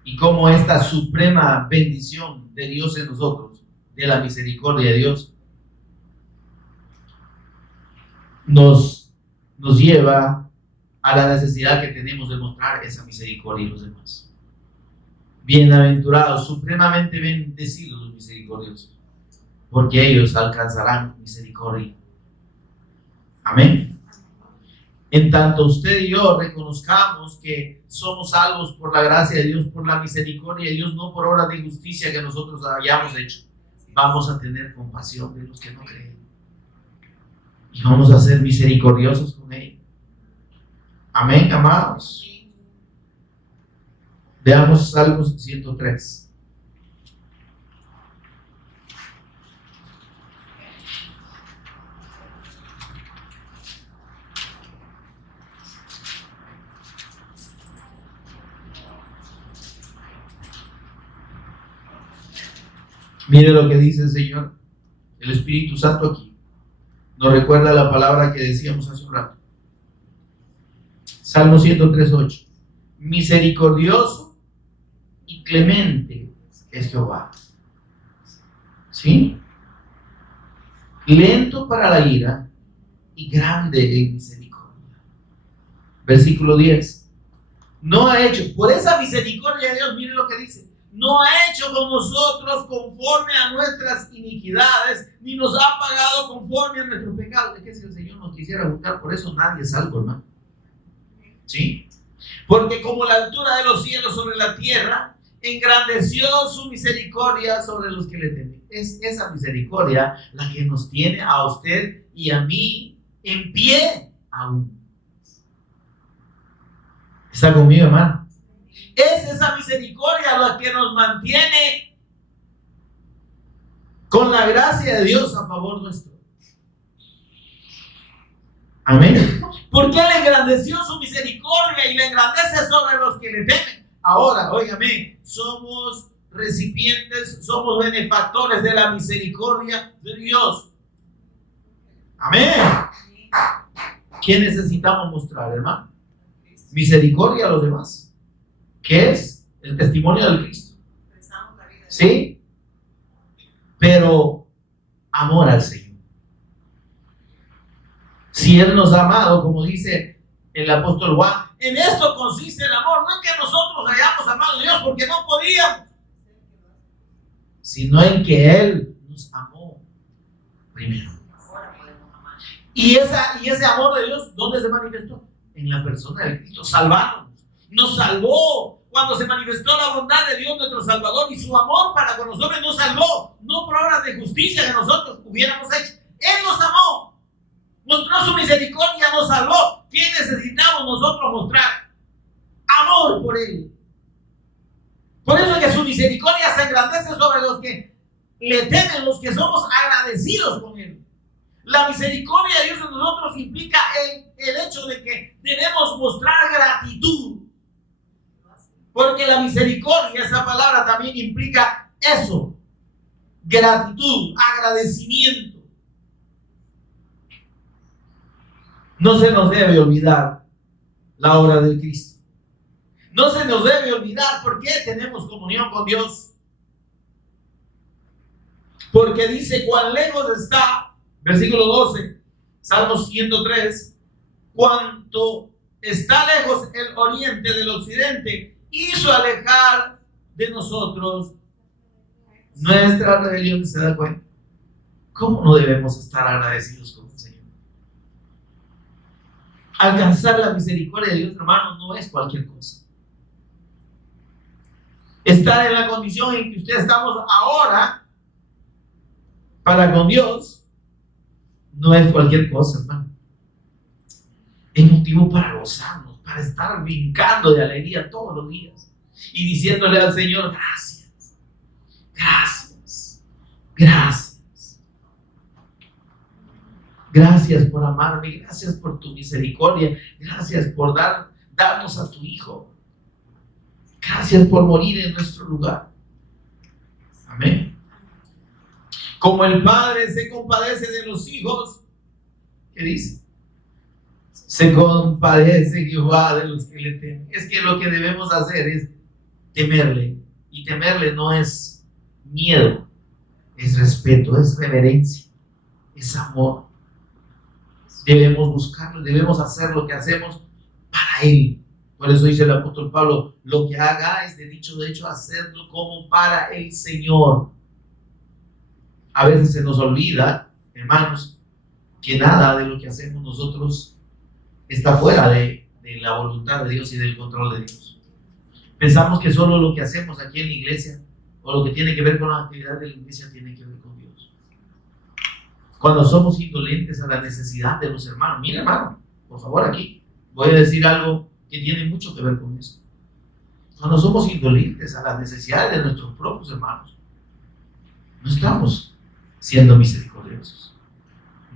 y cómo esta suprema bendición de Dios en nosotros, de la misericordia de Dios, nos lleva a la necesidad que tenemos de mostrar esa misericordia a los demás. Bienaventurados, supremamente bendecidos los misericordiosos, porque ellos alcanzarán misericordia. Amén. En tanto usted y yo reconozcamos que somos salvos por la gracia de Dios, por la misericordia de Dios, no por obras de justicia que nosotros hayamos hecho, vamos a tener compasión de los que no creen y vamos a ser misericordiosos con ellos. Amén, amados. Veamos Salmos 103. Mire lo que dice el Señor, el Espíritu Santo aquí. Nos recuerda la palabra que decíamos hace un rato. Salmo 103:8. Misericordioso y clemente es Jehová. ¿Sí? Lento para la ira y grande en misericordia. Versículo 10. No ha hecho, por esa misericordia de Dios, mire lo que dice. No ha hecho con nosotros conforme a nuestras iniquidades, ni nos ha pagado conforme a nuestros pecados. Es que si el Señor nos quisiera buscar, por eso nadie es salvo, hermano. ¿Sí? Porque como la altura de los cielos sobre la tierra, engrandeció su misericordia sobre los que le temen. Es esa misericordia la que nos tiene a usted y a mí en pie aún. ¿Está conmigo, hermano? Es esa misericordia la que nos mantiene con la gracia de Dios a favor nuestro. Amén. Porque Él engrandeció su misericordia y la engrandece sobre los que le temen. Ahora, óigame, somos recipientes, somos benefactores de la misericordia de Dios. Amén. ¿Qué necesitamos mostrar, hermano? Misericordia a los demás. ¿Qué es? El testimonio del Cristo. ¿Sí? Pero amor al Señor. Si Él nos ha amado, como dice el apóstol Juan, en esto consiste el amor, no en que nosotros hayamos amado a Dios porque no podíamos, sino en que Él nos amó primero. Y ese amor de Dios, ¿dónde se manifestó? En la persona de Cristo, salvándonos. Nos salvó cuando se manifestó la bondad de Dios nuestro Salvador y su amor para con nosotros. Nos salvó, no por obras de justicia que nosotros hubiéramos hecho. Él nos amó, mostró su misericordia, nos salvó. ¿Qué necesitamos nosotros mostrar? Amor por Él. Por eso es que su misericordia se engrandece sobre los que le temen, los que somos agradecidos con Él. La misericordia de Dios en nosotros implica el hecho de que debemos mostrar gratitud. Porque la misericordia, esa palabra también implica eso. Gratitud, agradecimiento. No se nos debe olvidar la obra de Cristo. No se nos debe olvidar por qué tenemos comunión con Dios. Porque dice cuán lejos está, versículo 12, Salmo 103, cuanto está lejos el oriente del occidente, hizo alejar de nosotros nuestra rebelión. ¿Se da cuenta? ¿Cómo no debemos estar agradecidos con el Señor? Alcanzar la misericordia de Dios, hermanos, no es cualquier cosa. Estar en la condición en que usted estamos ahora para con Dios no es cualquier cosa, hermano. Es motivo para gozarnos, para estar brincando de alegría todos los días y diciéndole al Señor: gracias, gracias, gracias. Gracias por amarme, gracias por tu misericordia, gracias por darnos a tu Hijo. Gracias por morir en nuestro lugar. Amén. Como el Padre se compadece de los hijos, ¿qué dice? Se compadece Jehová de los que le temen. Es que lo que debemos hacer es temerle. Y temerle no es miedo, es respeto, es reverencia, es amor. Debemos buscarlo, debemos hacer lo que hacemos para Él. Por eso dice el apóstol Pablo: lo que hagáis de hecho, hacedlo como para el Señor. A veces se nos olvida, hermanos, que nada de lo que hacemos nosotros está fuera de la voluntad de Dios y del control de Dios. Pensamos que solo lo que hacemos aquí en la iglesia o lo que tiene que ver con la actividad de la iglesia tiene que ver con Dios. Cuando somos indolentes a la necesidad de los hermanos, mira, hermano, por favor, aquí voy a decir algo que tiene mucho que ver con esto. Cuando somos indolentes a las necesidades de nuestros propios hermanos, no estamos siendo misericordiosos.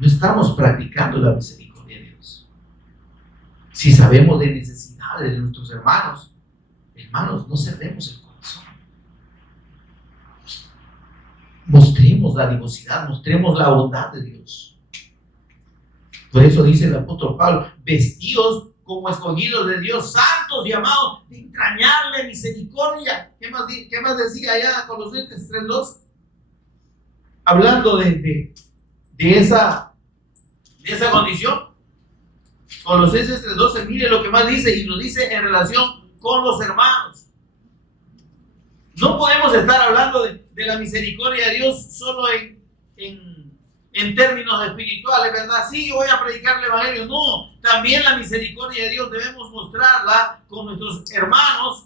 No estamos practicando la misericordia de Dios. Si sabemos de necesidades de nuestros hermanos, no cerremos el corazón. Mostremos la dadivosidad, mostremos la bondad de Dios. Por eso dice el apóstol Pablo: vestidos como escogidos de Dios, santos y amados, de entrañable misericordia. ¿Qué más decía allá Colosenses 3:2? Hablando de esa condición. Colosenses 3:12, mire lo que más dice, y lo dice en relación con los hermanos. No podemos estar hablando de la misericordia de Dios solo en términos espirituales, ¿verdad? Sí, yo voy a predicar el evangelio. No, también la misericordia de Dios debemos mostrarla con nuestros hermanos,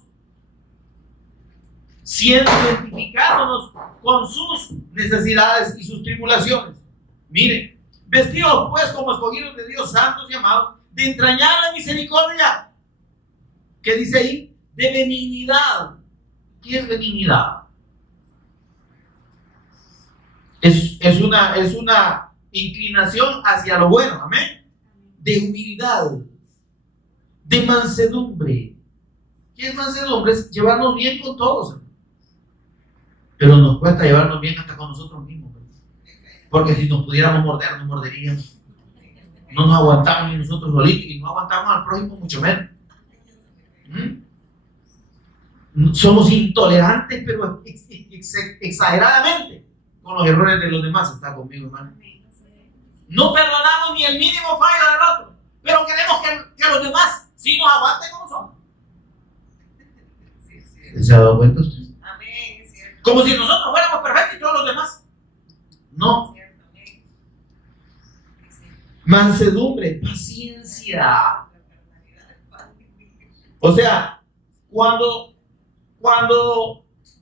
siendo identificándonos con sus necesidades y sus tribulaciones. Miren, vestidos pues como escogidos de Dios, santos y amados, de entrañable misericordia. ¿Qué dice ahí? De benignidad. ¿Qué es benignidad? Es una inclinación hacia lo bueno, amén. De humildad, de mansedumbre. ¿Qué es mansedumbre? Es llevarnos bien con todos, hermano. Pero nos cuesta llevarnos bien hasta con nosotros mismos, ¿verdad? Porque si nos pudiéramos morder, nos morderíamos. No nos aguantamos ni nosotros solitos, y no aguantamos al prójimo mucho menos. Somos intolerantes, pero exageradamente con los errores de los demás. Está conmigo, hermano. No perdonamos ni el mínimo fallo del otro, pero queremos que los demás Si nos aguanten como son. Sí, es cierto. ¿Se ha dado cuenta usted? Amén, es cierto. Como si nosotros fuéramos perfectos y todos los demás. No. Es cierto, amén. Es cierto. Mansedumbre, paciencia. O sea, cuando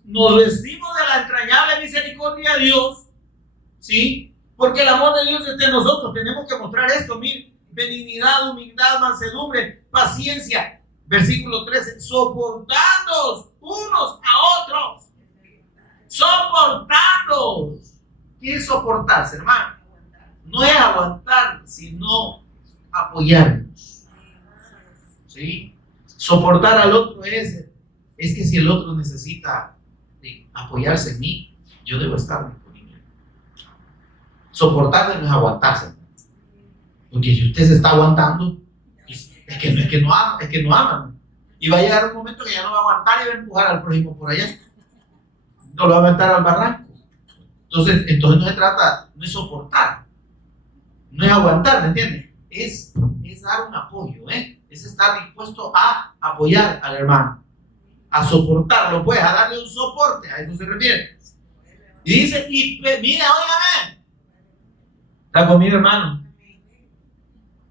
nos vestimos de la entrañable misericordia de Dios, ¿sí? Porque el amor de Dios está en nosotros, tenemos que mostrar esto, miren, benignidad, humildad, mansedumbre, paciencia. Versículo 13, soportándoos unos a otros. Soportándoos. ¿Qué es soportarse, hermano? No es aguantar, sino apoyarnos. ¿Sí? Soportar al otro es que si el otro necesita apoyarse en mí, yo debo estar disponible. Soportarse no es aguantarse. Porque si usted se está aguantando, es que no ama. Y va a llegar un momento que ya no va a aguantar y va a empujar al prójimo por allá. No lo va a aventar al barranco. Entonces no se trata, no es soportar, no es aguantar, ¿me entiendes? Es dar un apoyo, es estar dispuesto a apoyar al hermano, a soportarlo, pues, a darle un soporte, a eso se refiere. Y dice, mire, óigame, está conmigo, hermano,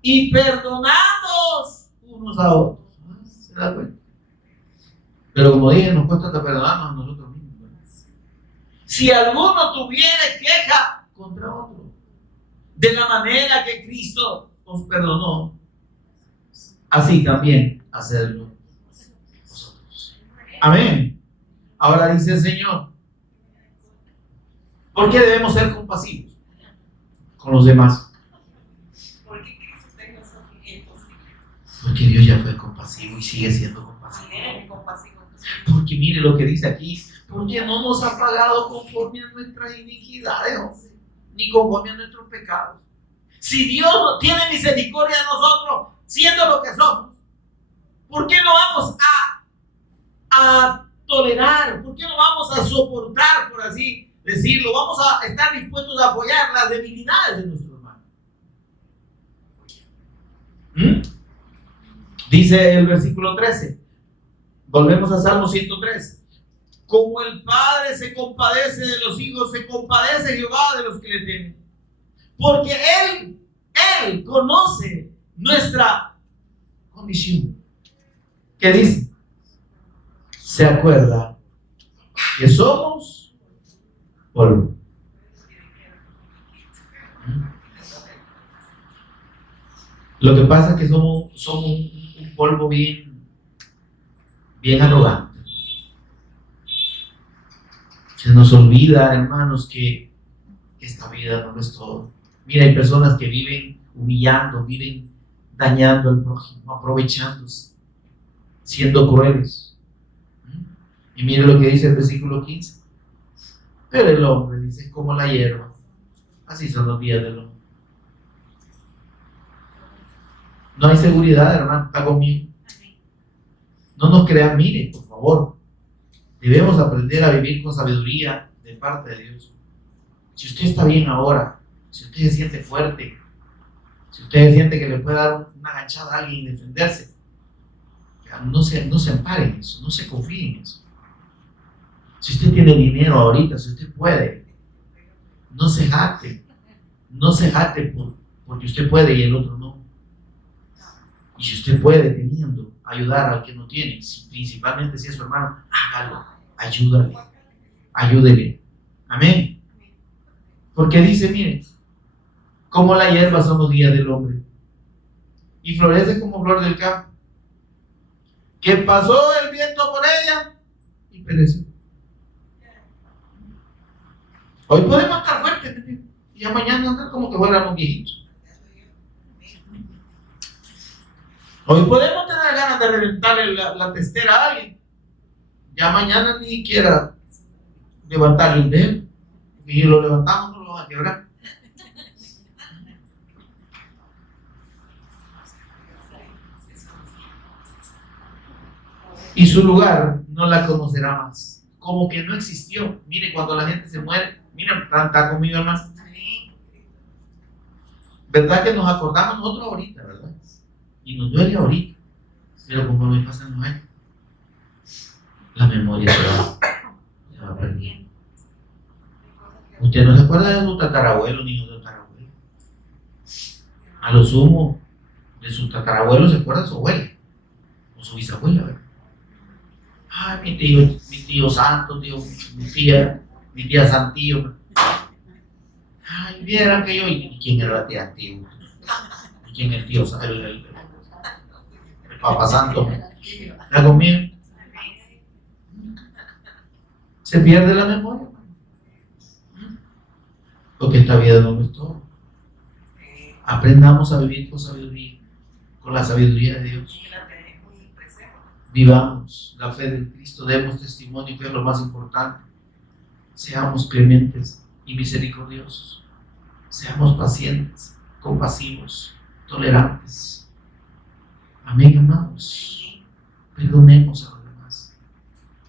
y perdonándoos unos a otros. ¿Se da cuenta? Pero como dije, nos cuesta hasta perdonarnos a nosotros mismos. Si alguno tuviere queja contra otro, de la manera que Cristo os perdonó, así también hacedlo vosotros. Amén. Ahora dice el Señor, ¿por qué debemos ser compasivos con los demás? Porque Cristo tenga sufrimientos. Porque Dios ya fue compasivo y sigue siendo compasivo. Amén, compasivo. Porque mire lo que dice aquí, porque no nos ha pagado conforme a nuestras iniquidades, hombre, ni conforme a nuestros pecados. Si Dios tiene misericordia de nosotros, siendo lo que somos, ¿por qué no vamos a tolerar? ¿Por qué no vamos a soportar, por así decirlo? Vamos a estar dispuestos a apoyar las debilidades de nuestro hermano. Dice el versículo 13. Volvemos a Salmo 103. Como el Padre se compadece de los hijos, se compadece Jehová de los que le temen. Porque Él conoce nuestra condición. ¿Qué dice? Se acuerda que somos polvo. Lo que pasa es que somos un polvo bien arrogante. Se nos olvida, hermanos, que esta vida no lo es todo. Mira, hay personas que viven humillando, viven dañando al prójimo, aprovechándose, siendo crueles. Y mire lo que dice el versículo 15. Pero el hombre dice, como la hierba, así son los días del hombre. No hay seguridad, hermano, está conmigo. No nos crean, mire, por favor. Debemos aprender a vivir con sabiduría de parte de Dios. Si usted está bien ahora, si usted se siente fuerte, si usted siente que le puede dar una agachada a alguien y defenderse, no se ampare en eso, no se confíe en eso. Si usted tiene dinero ahorita, si usted puede, no se jacte porque usted puede y el otro no. Y si usted puede, teniendo, ayudar al que no tiene, principalmente si es su hermano, hágalo, ayúdele. Amén. Porque dice, mire, como la hierba son los días del hombre, y florece como flor del campo, que pasó el viento por ella y pereció. Hoy podemos estar fuertes, y ya mañana andar como que fuéramos viejitos. Hoy podemos tener ganas de reventarle la testera a alguien. Ya mañana ni siquiera levantarle el dedo. Y si lo levantamos, no lo van a quebrar. Y su lugar no la conocerá más. Como que no existió. Mire, cuando la gente se muere, mira, está conmigo, hermano. ¿Verdad que nos acordamos nosotros ahorita, verdad? Y nos duele ahorita. Pero conforme pasan los años, la memoria se va perdiendo. Usted no se acuerda de su tatarabuelo ni de su tatarabuelo. A lo sumo, de su tatarabuelo se acuerda de su abuela o su bisabuela, ¿verdad? Ay, mi tío santo, mi tía Santillo. Ay, vieran que yo, ¿y quién era la tía Antigua? ¿Y quién es el tío el Papa Santo? ¿La comida? Se pierde la memoria. Porque esta vida no es todo. Aprendamos a vivir con sabiduría, con la sabiduría de Dios. Vivamos la fe de Cristo, demos testimonio, que es lo más importante. Seamos clementes y misericordiosos. Seamos pacientes, compasivos, tolerantes. Amén, amados. Perdonemos a los demás.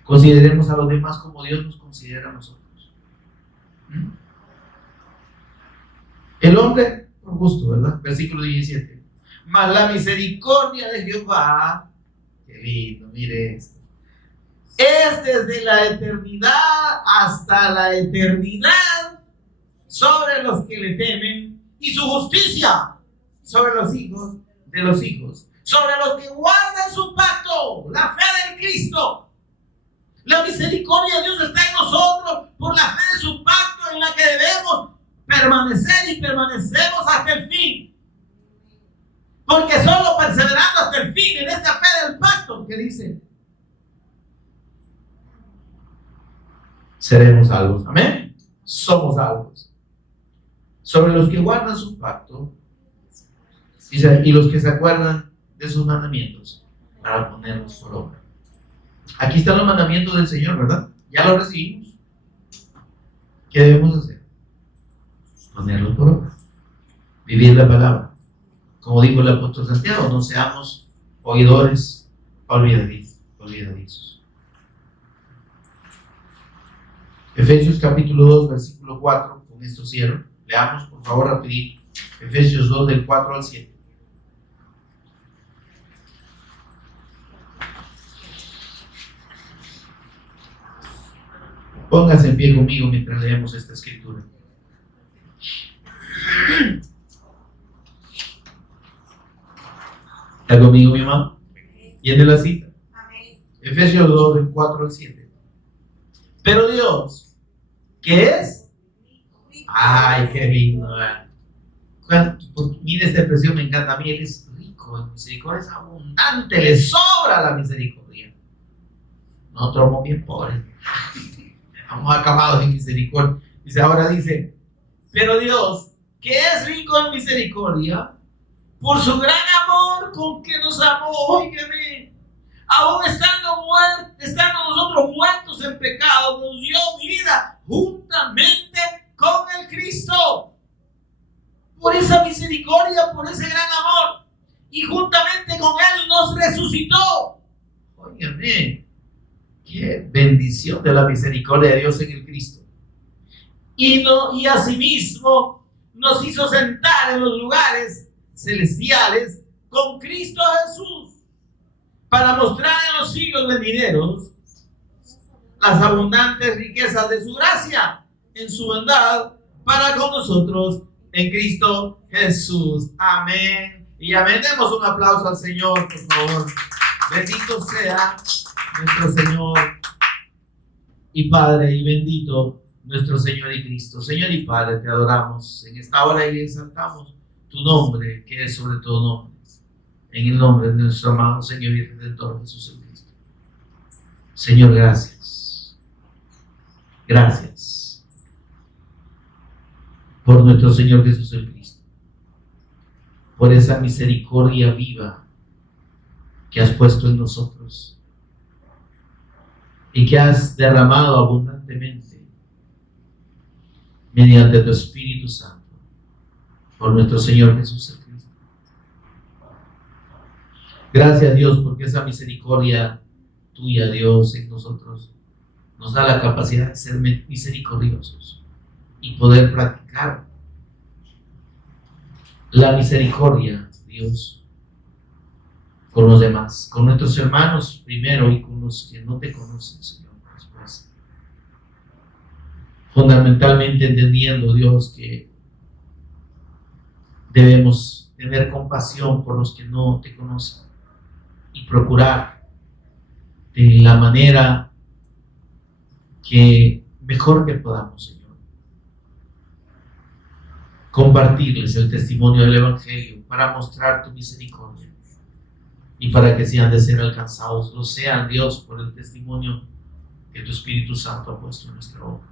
Consideremos a los demás como Dios nos considera a nosotros. El hombre, por gusto, ¿verdad? Versículo 17. Mas la misericordia de Jehová, qué lindo, mire esto, es desde la eternidad hasta la eternidad sobre los que le temen, y su justicia sobre los hijos de los hijos, sobre los que guardan su pacto, la fe del Cristo. La misericordia de Dios está en nosotros por la fe de su pacto, en la que debemos permanecer y permanecemos hasta el fin. Porque solo perseverando hasta el fin en esta fe del pacto que dice, seremos salvos. Amén. Somos salvos. Sobre los que guardan su pacto, dice, y los que se acuerdan de sus mandamientos para ponerlos por obra. Aquí están los mandamientos del Señor, ¿verdad? Ya los recibimos. ¿Qué debemos hacer? Ponerlos por obra. Vivir la palabra. Como dijo el apóstol Santiago, no seamos oidores olvidadizos. Efesios capítulo 2, versículo 4, con esto cierro. Leamos, por favor, rapidito. Efesios 2, del 4 al 7. Póngase en pie conmigo mientras leemos esta escritura. ¿Está conmigo, mi mamá? ¿Tiene la cita? Efesios 2, del 4 al 7. Pero Dios, ¿qué es? Ay, qué lindo. Mire esta expresión, me encanta a mí. Él es rico en misericordia, es abundante, le sobra la misericordia. Nosotros somos bien pobres. Estamos acabados en misericordia. Ahora dice, pero Dios, que es rico en misericordia, por su gran amor con que nos amó, óigame, aún estando nosotros muertos en pecado, nos dio vida juntamente con el Cristo. Por esa misericordia, por ese gran amor, y juntamente con Él nos resucitó. Óigame, qué bendición de la misericordia de Dios en el Cristo. Y asimismo nos hizo sentar en los lugares celestiales con Cristo Jesús, para mostrar en los siglos venideros las abundantes riquezas de su gracia en su bondad para con nosotros en Cristo Jesús. Amén y amén. Demos un aplauso al Señor, por favor. Bendito sea nuestro Señor y Padre, y bendito nuestro Señor y Cristo. Señor y Padre, te adoramos en esta hora y exaltamos tu nombre, que es sobre todo nombre, en el nombre de nuestro amado Señor y Redentor Jesús Cristo. Señor, gracias. Gracias por nuestro Señor Jesús el Cristo, por esa misericordia viva que has puesto en nosotros y que has derramado abundantemente mediante tu Espíritu Santo por nuestro Señor Jesús el Cristo. Gracias, Dios, porque esa misericordia tuya, Dios, en nosotros nos da la capacidad de ser misericordiosos y poder practicar la misericordia, Dios, con los demás, con nuestros hermanos primero y con los que no te conocen, Señor, después. Fundamentalmente entendiendo, Dios, que debemos tener compasión por los que no te conocen y procurar de la manera que mejor que podamos, Señor, compartirles el testimonio del Evangelio para mostrar tu misericordia y para que sean de ser alcanzados, lo sean, Dios, por el testimonio que tu Espíritu Santo ha puesto en nuestra obra.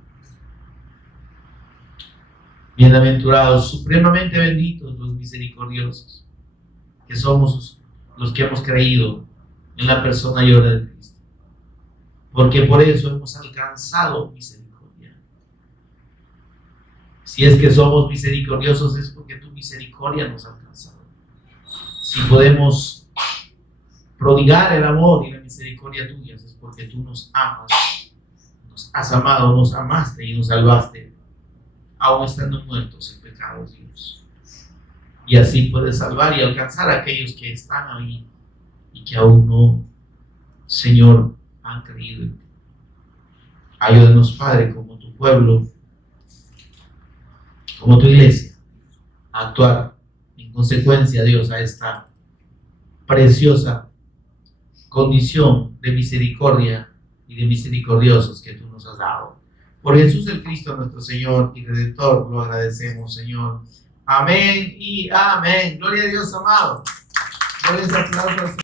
Bienaventurados, supremamente benditos los misericordiosos, que somos los que hemos creído en la persona y obra de Cristo, porque por eso hemos alcanzado misericordia. Si es que somos misericordiosos es porque tu misericordia nos ha alcanzado. Si podemos prodigar el amor y la misericordia tuyas es porque tú nos amas, nos has amado, nos amaste y nos salvaste, aún estando muertos en pecados, Dios. Y así puedes salvar y alcanzar a aquellos que están ahí y que aún no, Señor, han creído en ti. Ayúdanos, Padre, como tu pueblo, como tu iglesia, a actuar en consecuencia, Dios, a esta preciosa condición de misericordia y de misericordiosos que tú nos has dado. Por Jesús el Cristo, nuestro Señor y Redentor, lo agradecemos, Señor. Amén y amén. Gloria a Dios, amado. Gloria a Dios.